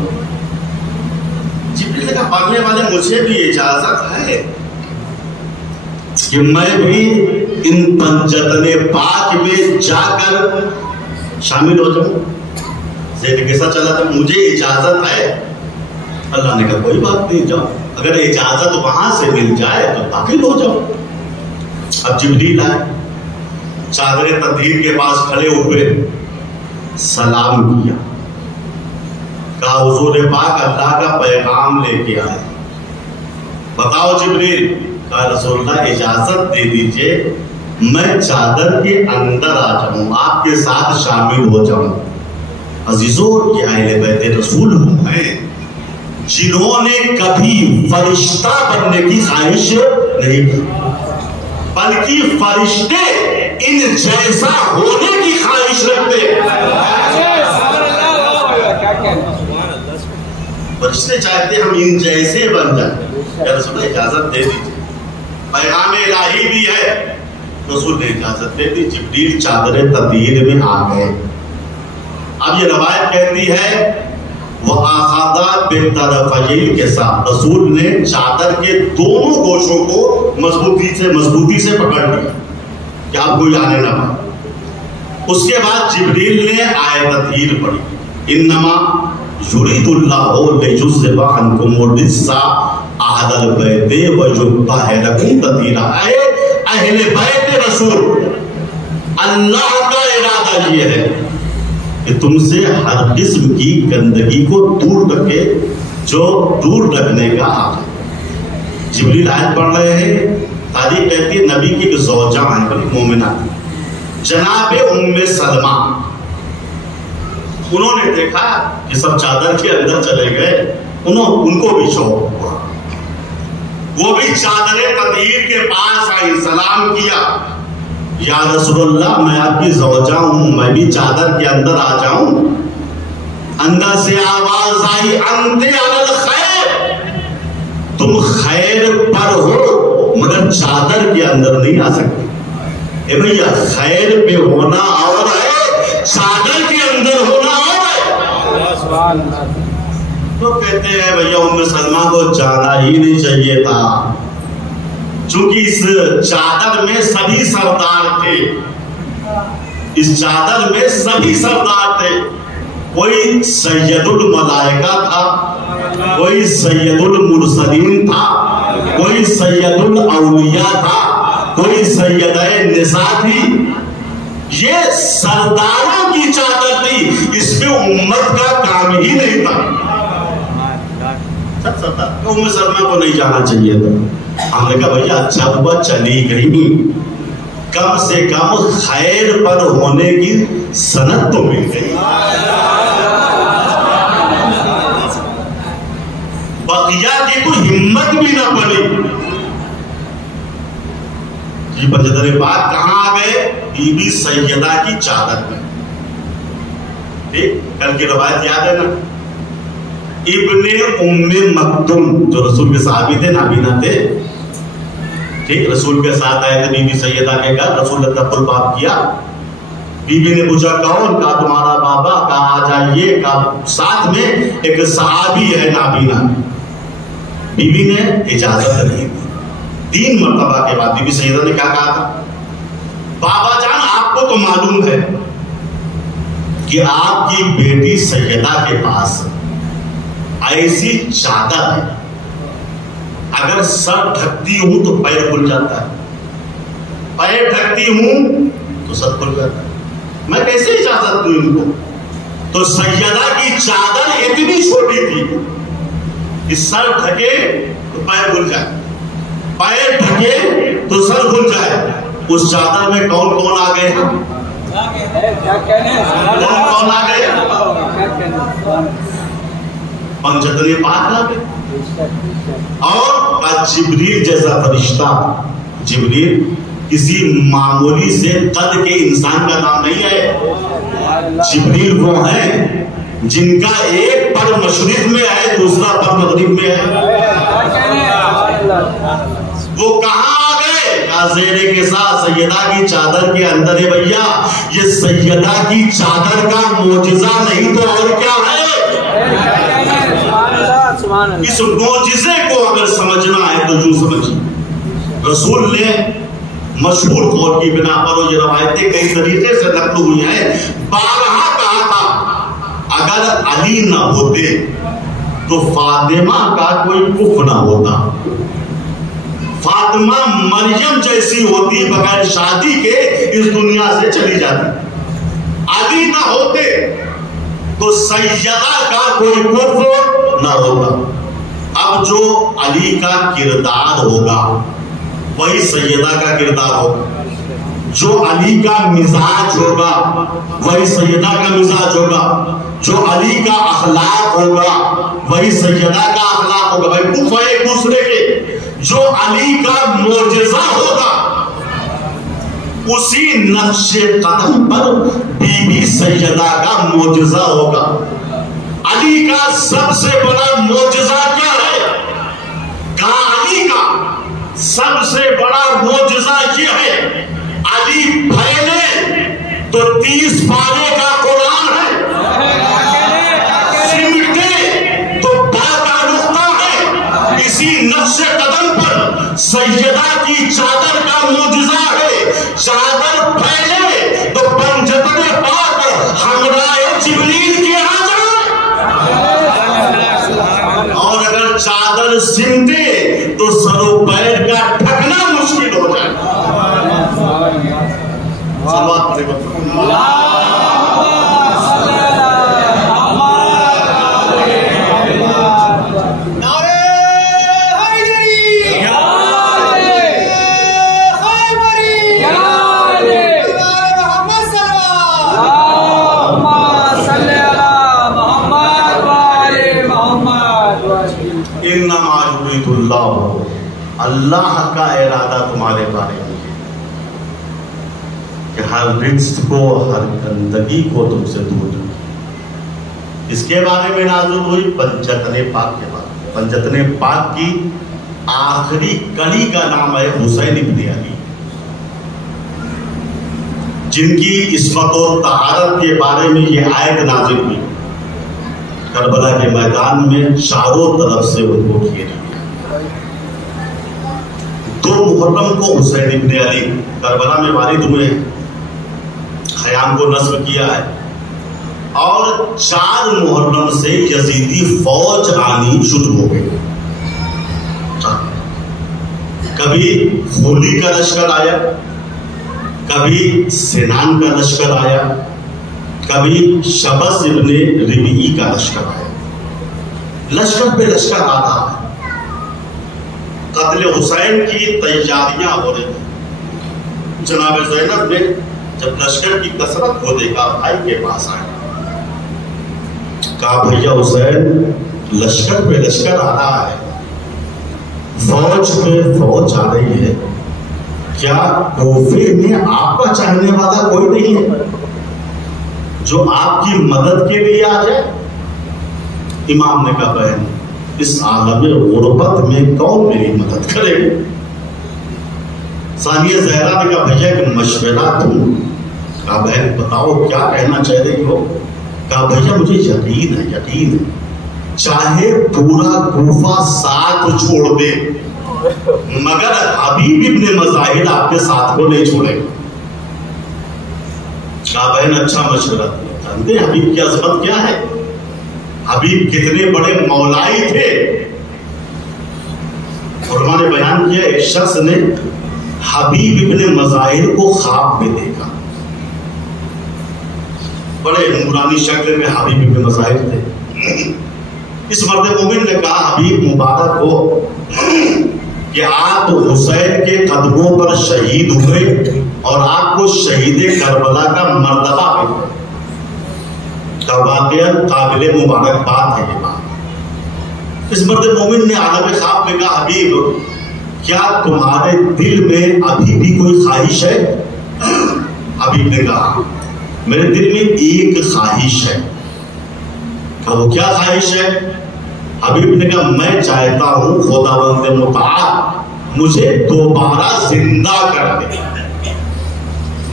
جبریل نے کہا پڑھنے والے مجھے بھی اجازت ہے کہ میں بھی ان پنجتن پاک میں جا کر شامل ہو جاؤں. زید کیسا چلا تھا، مجھے اجازت ہے. اللہ نے کہا کوئی بات نہیں، جاؤ. اگر اجازت وہاں سے مل جائے تو داخل ہو جاؤ. اب جبریل آئے، چادر تطہیر کے پاس کھڑے ہوئے، سلام کیا. کہا حضور پاک اللہ کا پیغام لے کے آئے. بتاؤ جبریل، کہا رسول اللہ اجازت دے دیجئے میں چادر کے اندر آ جاؤں، آپ کے ساتھ شامل ہو جاؤں۔ عزیزو، یہ اہل بیت رسول ہیں جنہوں نے کبھی فرشتہ بننے کی خواہش نہیں کی، بلکہ فرشتے ان جیسا ہونے کی خواہش رکھتے ہیں۔ فرشتے چاہتے ہم ان جیسے بن جائیں۔ یا رسول اللہ اجازت دے دیجئے، پیغام الہی بھی ہے۔ رسول نے اجازت دے دی، جبریل چادر تطہیر میں آ گئے۔ اب یہ روایت کہتی ہے وَآخَذَا بِالطَّرَفَيْنِ کے ساتھ رسول نے چادر کے دونوں گوشوں کو مضبوطی سے پکڑ لیا کہ آپ کوئی آنے نہ پائے۔ اس کے بعد جبریل نے آیت تطہیر پڑھی، انما یرید اللہ لیجذب عنکم الرجس اہل البیت ویطہرکم تطہیرا۔ اے اہل بیت رسول، اللہ کا ارادہ یہ ہے کہ تم سے ہر قسم کی گندگی کو دور رکھے جو دور رکھنے کا حق ہے۔ جبریل آیت پڑھ رہے ہیں، تاریخ کہتی ہے نبی کی ایک زوجہ ہیں بڑی مومنہ جناب ام سلمہ، انہوں نے دیکھا کہ سب چادر کے اندر چلے گئے، ان کو بھی شوق ہوا، وہ بھی چادر تطہیر کے پاس آئی، سلام کیا، یا رسول اللہ میں آپ کی زوجہ ہوں، میں بھی چادر کے اندر آ جاؤں؟ اندر سے آواز آئی انت علی الخیر، تم خیر پر ہو مگر چادر کے اندر نہیں آ سکتے۔ اے بھیا، خیر پہ ہونا اور ہے، چادر کے اندر ہونا اور ہے۔ تو کہتے ہیں بھیا ام سلمہ کو جانا ہی نہیں چاہیے تھا، چونکہ اس چادر میں سبھی سردار تھے، اس چادر میں سبھی سردار تھے، کوئی سید الملائکہ تھا، کوئی سید المرسلین تھا، کوئی سید الاولیاء تھا، کوئی سیدہ نساء تھی، یہ سرداروں کی چادر تھی، اس میں امت کا کام ہی نہیں تھا۔ ام سلمہ کو نہیں جانا چاہیے تھا۔ ہم نے کہا بھیا اچھا ہوا چلی گئی، کم سے کم خیر پر ہونے کی سند تو مل گئی، بقیہ کی تو ہمت بھی نہ پڑی۔ جی بجدر پاک کہاں آ گئے؟ بی بی سیدہ کی چادر میں۔ ٹھیک، کل کی روایت یاد ہے نا، ابن ام مکتوم جو رسول کے صحابی تھے، نابینا تھے، ٹھیک، رسول کے ساتھ آئے تھے بی بی سیدہ کے گھر، رسول نے تقبل باب کیا، بی بی نے پوچھا کون؟ کہا تمہارا بابا، کہا آ جائیے، کہا ساتھ میں ایک صحابی ہے نابینا۔ بی بی نے اجازت نہیں دی، 3 مرتبہ کے بعد بی بی سیدہ نے کیا کہا تھا؟ بابا جان آپ کو تو معلوم ہے کہ آپ کی بیٹی سیدہ کے پاس ایسی چادر ہے، اگر سر ڈھکتی ہوں تو پیر کھل جاتا ہے، پیر ڈھکتی ہوں تو سر کھل جاتا ہے، میں کیسے اجازت دوں ان کو؟ تو سیدہ کی چادر اتنی چھوٹی تھی کہ سر ڈھکے تو پیر کھل جائے، پیر ڈھکے تو سر کھل جائے۔ اس چادر میں کون کون آ گئے ہیں؟ کون کون آ گئے؟ پنجتن پاک آ گئے، اور جبریل جیسا فرشتہ۔ جبریل کسی معمولی سے قد کے انسان کا نام نہیں ہے، جبریل وہ ہیں جن کا ایک پر مشرق میں ہے، دوسرا پر مغرب میں ہے۔ وہ کہاں آ گئے؟ زیرے کے ساتھ سیدہ کی چادر کے اندر ہے۔ بھیا یہ سیدہ کی چادر کا معجزہ نہیں تو اور کیا ہے؟ اس معجزے کو اگر سمجھنا ہے تو جو سمجھیں، رسول نے مشہور قول کی بنا پر، اور یہ روایتیں کئی طریقے سے نقل ہوئی ہیں، بارہا کہا تھا اگر علی نہ ہوتے تو فاطمہ کا کوئی کف نہ ہوتا، فاطمہ مریم جیسی ہوتی، بغیر شادی کے اس دنیا سے چلی جاتی، علی نہ ہوتے تو سیدہ کا کوئی کف نہ ہوتا۔ اب جو علی کا کردار ہوگا وہی سیدہ کا کردار ہوگا، جو علی کا مزاج ہوگا وہی سیدہ کا مزاج ہوگا، جو علی کا اخلاق ہوگا وہی سیدہ کا اخلاق ہوگا۔ بھائی پوچھو ایک دوسرے کے، جو علی کا معجزہ ہوگا اسی نقش قدم پر بی بی سیدہ کا معجزہ ہوگا۔ علی کا سب سے بڑا معجزہ کیا ہے؟ کہا علی کا سب سے بڑا معجزہ یہ ہے، علی پھیلے تو 30 پارے کا قرآن ہے، سمٹے تو با کا نقطہ ہے۔ اسی نقش قدم پر سیدہ کی چادر کا معجزہ ہے، چادر پھیلے تو پنجتن پاک ہمراہ جبریل کے آ جائے، اور اگر چادر سمٹے تو سر و پیر کا ڈھکنا مشکل ہو جائے۔ صلوات پڑھے اللہ کا ارادہ تمہارے بارے میں کہ ہر رزق کو، ہر گندگی کو تم سے دور رکھے۔ اس کے بارے میں نازل ہوئی پنجتن پاک کے بارے۔ پنجتن پاک کی آخری کلی کا نام ہے حسین ابن علی، جن کی عصمت و طہارت کے بارے میں یہ آیت نازل ہوئی۔ کربلا کے میدان میں چاروں طرف سے ان کو گھیرا۔ 2 محرم کو حسین ابن علی کربلا میں والد ہوئے، خیام کو نصب کیا ہے، اور 4 محرم سے یزیدی فوج آنی شروع ہو گئی۔ کبھی ہولی کا لشکر آیا، کبھی سنان کا لشکر آیا، کبھی شبس ابن ربیعی کا لشکر آیا۔ لشکر پہ لشکر آ رہا ہے۔ قتل حسین کی تیاریاں ہو رہی ہیں۔ جناب زینب نے جب لشکر کی کثرت کو دیکھا بھائی کے پاس آئے، کہا بھیا حسین لشکر پہ لشکر آ رہا ہے، فوج پہ فوج آ رہی ہے، کیا کوفے میں آپ کا چاہنے والا کوئی نہیں ہے جو آپ کی مدد کے لیے آ جائے؟ امام نے کہا بہن اس عالم غربت میں کون میری مدد کرے؟ ثانیہ زہرا نے کہا بھیا کہ مشورہ دوں؟ کہا بہن بتاؤ کیا کہنا چاہ رہی ہو؟ کہا بھیا مجھے یقین ہے چاہے پورا کوفہ ساتھ چھوڑ دے مگر حبیب ابن مظاہر آپ کے ساتھ کو نہیں چھوڑے۔ کہا بہن اچھا مشورہ دیا، جانتے ہیں حبیب کی عظمت کیا ہے؟ حبیب کتنے بڑے مولائی تھے۔ علماء نے بیان کیا ایک شخص نے حبیب ابن مظاہر کو خواب میں دیکھا، بڑے نورانی شکل میں حبیب ابن مظاہر تھے۔ اس مرد مومن نے کہا حبیب مبارک ہو کہ آپ حسین کے قدموں پر شہید ہوئے اور آپ کو شہید کربلا کا مرتبہ ملا۔ کا واقعہ قابل مبارکباد ہے یہ بات۔ اس مرد مومن نے عالم خواب میں کہا حبیب کیا تمہارے دل میں ابھی بھی کوئی خواہش ہے؟ حبیب نے کہا میرے دل میں ایک خواہش ہے۔ کہا وہ کیا خواہش ہے؟ حبیب نے کہا میں چاہتا ہوں خداوند متعال مجھے دوبارہ زندہ کر دے۔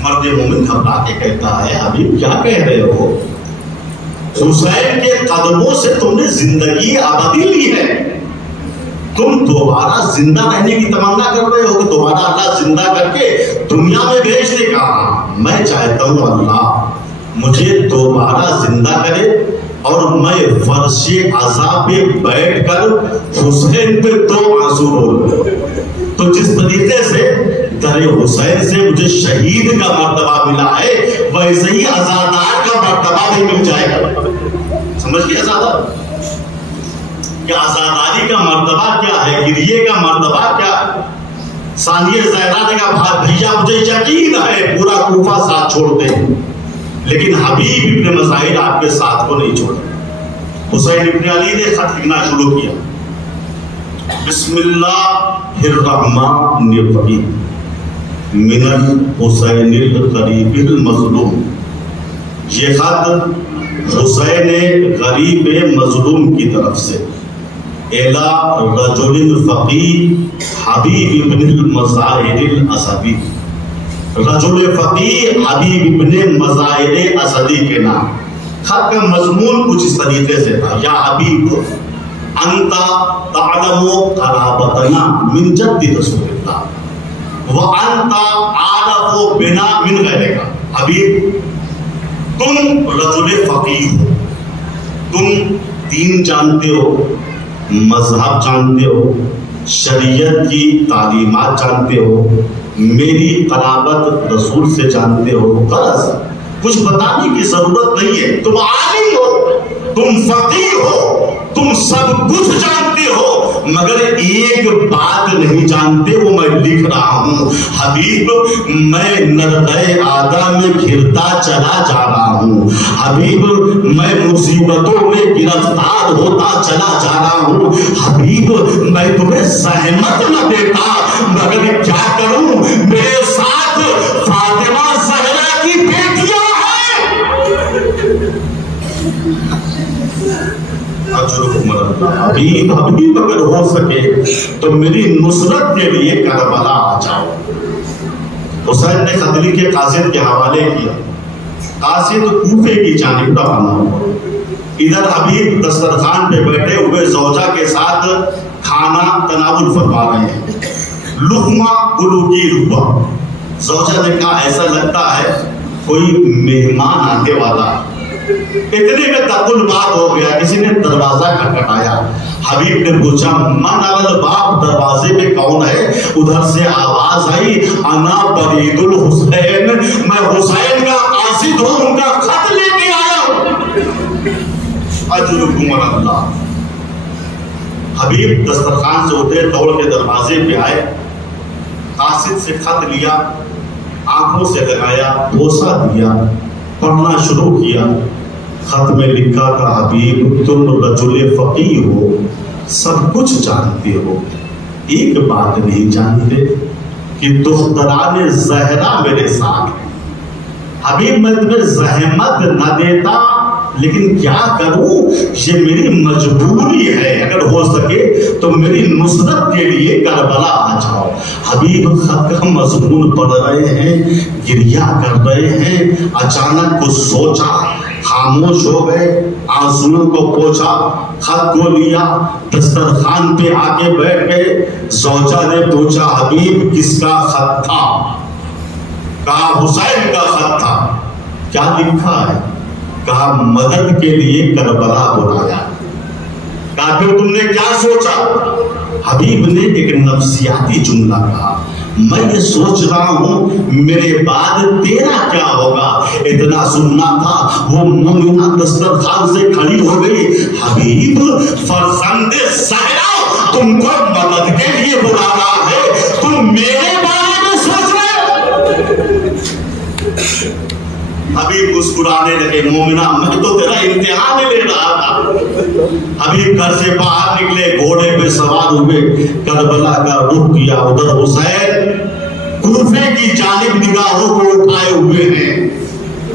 مرد مومن گھبرا کے کہتا ہے حبیب کیا کہہ رہے ہو؟ حسین کے قدموں سے تم نے زندگی ابدی لی ہے، تم دوبارہ زندہ رہنے کی تمنا کر رہے ہو کہ دوبارہ اللہ زندہ کر کے دنیا میں بھیج دے گا؟ میں چاہتا ہوں اللہ مجھے دوبارہ زندہ کرے اور میں فرش عزا پہ بیٹھ کر حسین پہ 2 آنسو رولوں۔ تو جس طریقے سے در حسین سے مجھے شہید کا مرتبہ ملا ہے ویسے ہی عزادار کا مرتبہ بھی مل جائے گا۔ سمجھ گئے عزادار؟ کہ عزاداری کا مرتبہ کیا ہے، گریے کا مرتبہ کیا ہے۔ ثانیہ زہرا نے کہا بھیا مجھے یقین ہے پورا کوفہ ساتھ چھوڑ دے، لیکن حبیب ابن مظاہر آپ کے ساتھ کو نہیں چھوڑے۔ حسین ابن علی نے خط لکھنا شروع کیا، بسم اللہ الرحمن الرحیم من الحسین الغریب المظلوم۔ یہ خط حسین غریب مظلوم کی طرف سے الا رجل فقیہ حبیب ابن المظاہر الاسدی، رجل فقیہ حبیب ابن مظاہر اسدی کے نام۔ خط کا مضمون کچھ اس طریقے سے تھا، یا حبیب انت تعلم قرابتنا من جد رسول اللہ وانت عارف بنا من غیرک۔ حبیب تم رجل فقیہ ہو، تم دین جانتے ہو، مذہب جانتے ہو، شریعت کی تعلیمات جانتے ہو، میری قرابت رسول سے جانتے ہو، غرض کچھ بتانے کی ضرورت نہیں ہے، تم عالم ہو، تم فقیہ ہو، تم سب کچھ جانتے ہو، مگر ایک بات نہیں جانتے، وہ میں لکھ رہا ہوں۔ حبیب میں نردے آدھا میں گھرتا چلا جا رہا ہوں، حبیب میں مصیبتوں میں گرفتار ہوتا چلا جا رہا ہوں، حبیب میں تمہیں زحمت نہ دیتا، مگر کیا کروں، میرے ساتھ فاطمہ زہرا کی بیٹیاں ہیں۔ حبیب حبیب اگر ہو سکے تو میری نصرت کے لیے کربلا آ جاؤ۔ حسین نے خط لکھ کے قاصد کے حوالے کیا، قاصد کوفے کی جانب روانہ ہوا۔ ادھر حبیب دسترخوان پہ بیٹھے ہوئے زوجہ کے ساتھ کھانا تناول فرما رہے ہیں، لقمہ گلوگیر ہوا۔ زوجہ نے کہا ایسا لگتا ہے کوئی مہمان آنے والا ہے۔ اتنے میں تقل بات ہو گیا، کسی نے دروازہ کھٹکھٹایا۔ حبیب نے پوچھا من الباب، دروازے میں کون ہے؟ ادھر سے آواز آئی انا برید الحسین، میں حسین کا قاصد ہوں، ان کا خط لے کے آیا ہوں۔ اجرکم اللہ۔ حبیب دسترخوان سے اٹھے، دوڑ کے دروازے پہ آئے، قاصد سے خط لیا، آنکھوں سے لگایا، بوسہ دیا، پڑھنا شروع کیا۔ خط میں لکھا تھا حبیب تم رجل فقیہ ہو، سب کچھ جانتے ہو، ایک بات نہیں جانتے کہ دختران زہرا میرے ساتھ ہیں۔ حبیب میں تمہیں زحمت نہ دیتا، لیکن کیا کروں، یہ میری مجبوری ہے، اگر ہو سکے تو میری نصرت کے لیے کربلا آ جاؤ۔ حبیب خط کا مضمون پڑھ رہے ہیں، گریہ کر رہے ہیں، اچانک کچھ سوچا، خاموش ہو گئے، آنسوؤں کو پوچھا، خط کو لیا، دسترخوان پہ آ کے بیٹھ گئے۔ زوجہ نے پوچھا حبیب کس کا خط تھا؟ کہا حسین کا خط تھا۔ کیا لکھا ہے؟ کہا مدد کے لیے کربلا بلایا۔ کہا پھر تم نے کیا سوچا؟ حبیب نے ایک نفسیاتی جملہ کہا، میں یہ سوچ رہا ہوں میرے بعد تیرا کیا ہوگا۔ اتنا سننا تھا، وہ مومنہ دسترخوان سے کھڑی ہو گئی۔ حبیب فرزند زہرا تم کو مدد کے لیے بلا رہا ہے، تم میرے بارے میں سوچ رہے۔ حبیب مسکرانے لگے، مومنہ میں تو تیرا امتحان لے رہا تھا۔ حبیب گھر سے باہر نکلے، گھوڑے پہ سوار ہوئے، کربلا کا رخ کیا۔ ادھر حسین کوفے کی جانب نگاہوں کو اٹھائے ہوئے ہیں،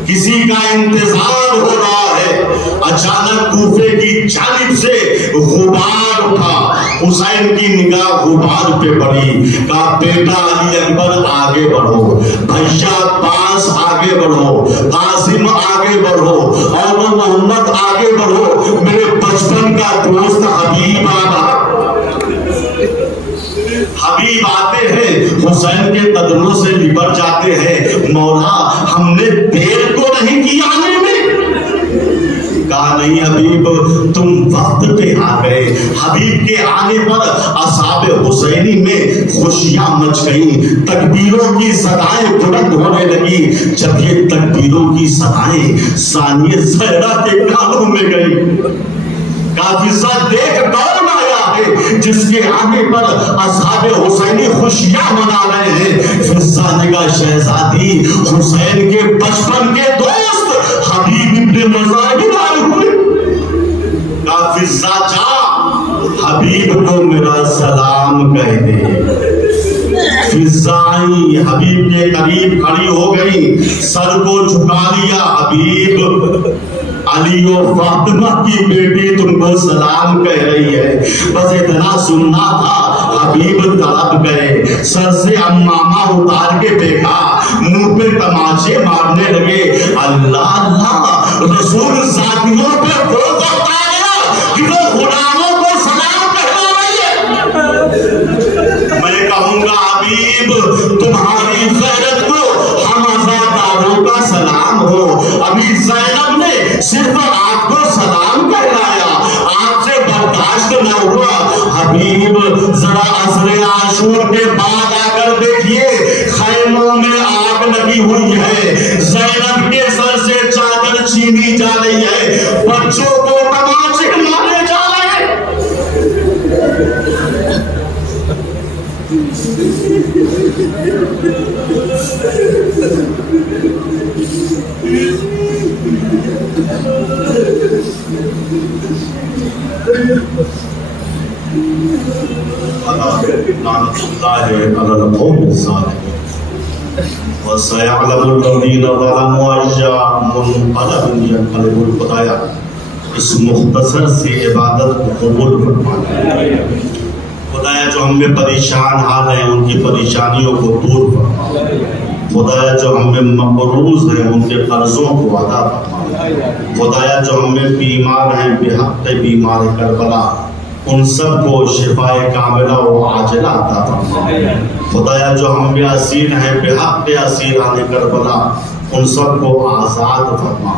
کسی کا انتظار ہو رہا ہے۔ اچانک کوفے کی جانب سے غبار اٹھا، حسین کی نگاہ غبار پہ پڑی۔ کہا بیٹا علی اکبر آگے بڑھو، بھیا عباس آگے بڑھو، قاسم آگے بڑھو، اور محمد آگے بڑھو، میرے بچپن کا دوست حبیب آ رہا۔ حبیب آتے ہیں، حسین کے قدموں سے لپٹ جاتے ہیں، مولا ہم نے دیر تو نہیں کی آنے میں؟ کہا نہیں حبیب تم وقت پہ آ گئے۔ حبیب کے آنے پر اصحاب حسینی میں خوشیاں مچ گئیں، تکبیروں کی صدائیں بلند ہونے لگی۔ جب یہ تکبیروں کی صدائیں ثانیہ زہرا کے کانوں میں گئی، کہا فضا دیکھ دوڑ ہے جس کے آنے پر اصحاب حسینی خوشیاں منا رہے ہیں. فضہ نگاہ شہزادی حسین کے بچپن کے دوست حبیب ابن مظاہر آئے ہوئے. کہا فضہ جا حبیب کو میرا سلام کہہ دے. فضہ آئی, حبیب کے قریب کھڑی ہو گئی, سر کو جھکا لیا. حبیب علی و فاطمہ کی بیٹی تم کو سلام کہہ رہی ہے, بس اتنا سننا تھا. حبیب تڑپ گئے, سر سے امامہ اتار کے دیکھا, منہ پہ تماچے مارنے لگے. اللہ اللہ, رسول ذاتیوں پہ وہ وقت آ گیا کہ وہ غلاموں کو سلام کہہ رہی ہے. میں کہوں گا حبیب تمہاری غیرت کو ہم عزاداروں کا سلام ہو. ابھی زینب نے صرف آپ کو سلام کہلایا, آپ سے برداشت نہ ہوا. حبیب ذرا عصر عاشور کے بعد آ کر دیکھیے, خیموں میں آگ لگی ہوئی ہے, زینب کے سر سے چادر چھینی جا رہی ہے, بچوں کو تماچے مارے جا رہے ہیں. لعنت اللہ علی القوم الظالمین وسيعلم الذين ظلموا أي منقلب ينقلبون. خدایا اس مختصر سی عبادت کو قبول فرمائے. خدایا جو ہم میں پریشان حال ہیں ان کی پریشانیوں کو دور فرما. خدایا جو ہم میں مقروض ہیں ان کے قرضوں کو ادا فرما. خدایا جو ہم میں بیمار ہیں بے حق بیمار کربلا ان سب کو شفائے کاملہ و عاجلہ عطا فرما. خدایا جو ہم میں اسیر ہیں بے حق اسیران کربلا ان سب کو آزاد فرما.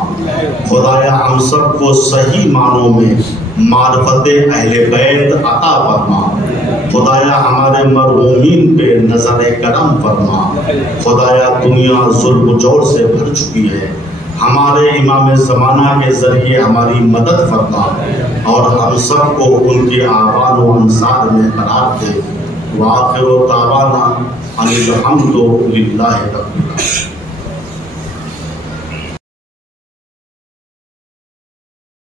خدایا ہم سب کو صحیح معنوں میں معرفت اہل بیت عطا فرما. خدایا ہمارے مرحومین پہ نظر کرم فرما. خدایا دنیا ظلم و جور سے بھر چکی ہے, ہمارے امام زمانہ کے ذریعے ہماری مدد فرما اور ہم سب کو ان کے آبان و انصار میں قرار دے. وآخر دعوانا ان الحمد للہ رب العالمین.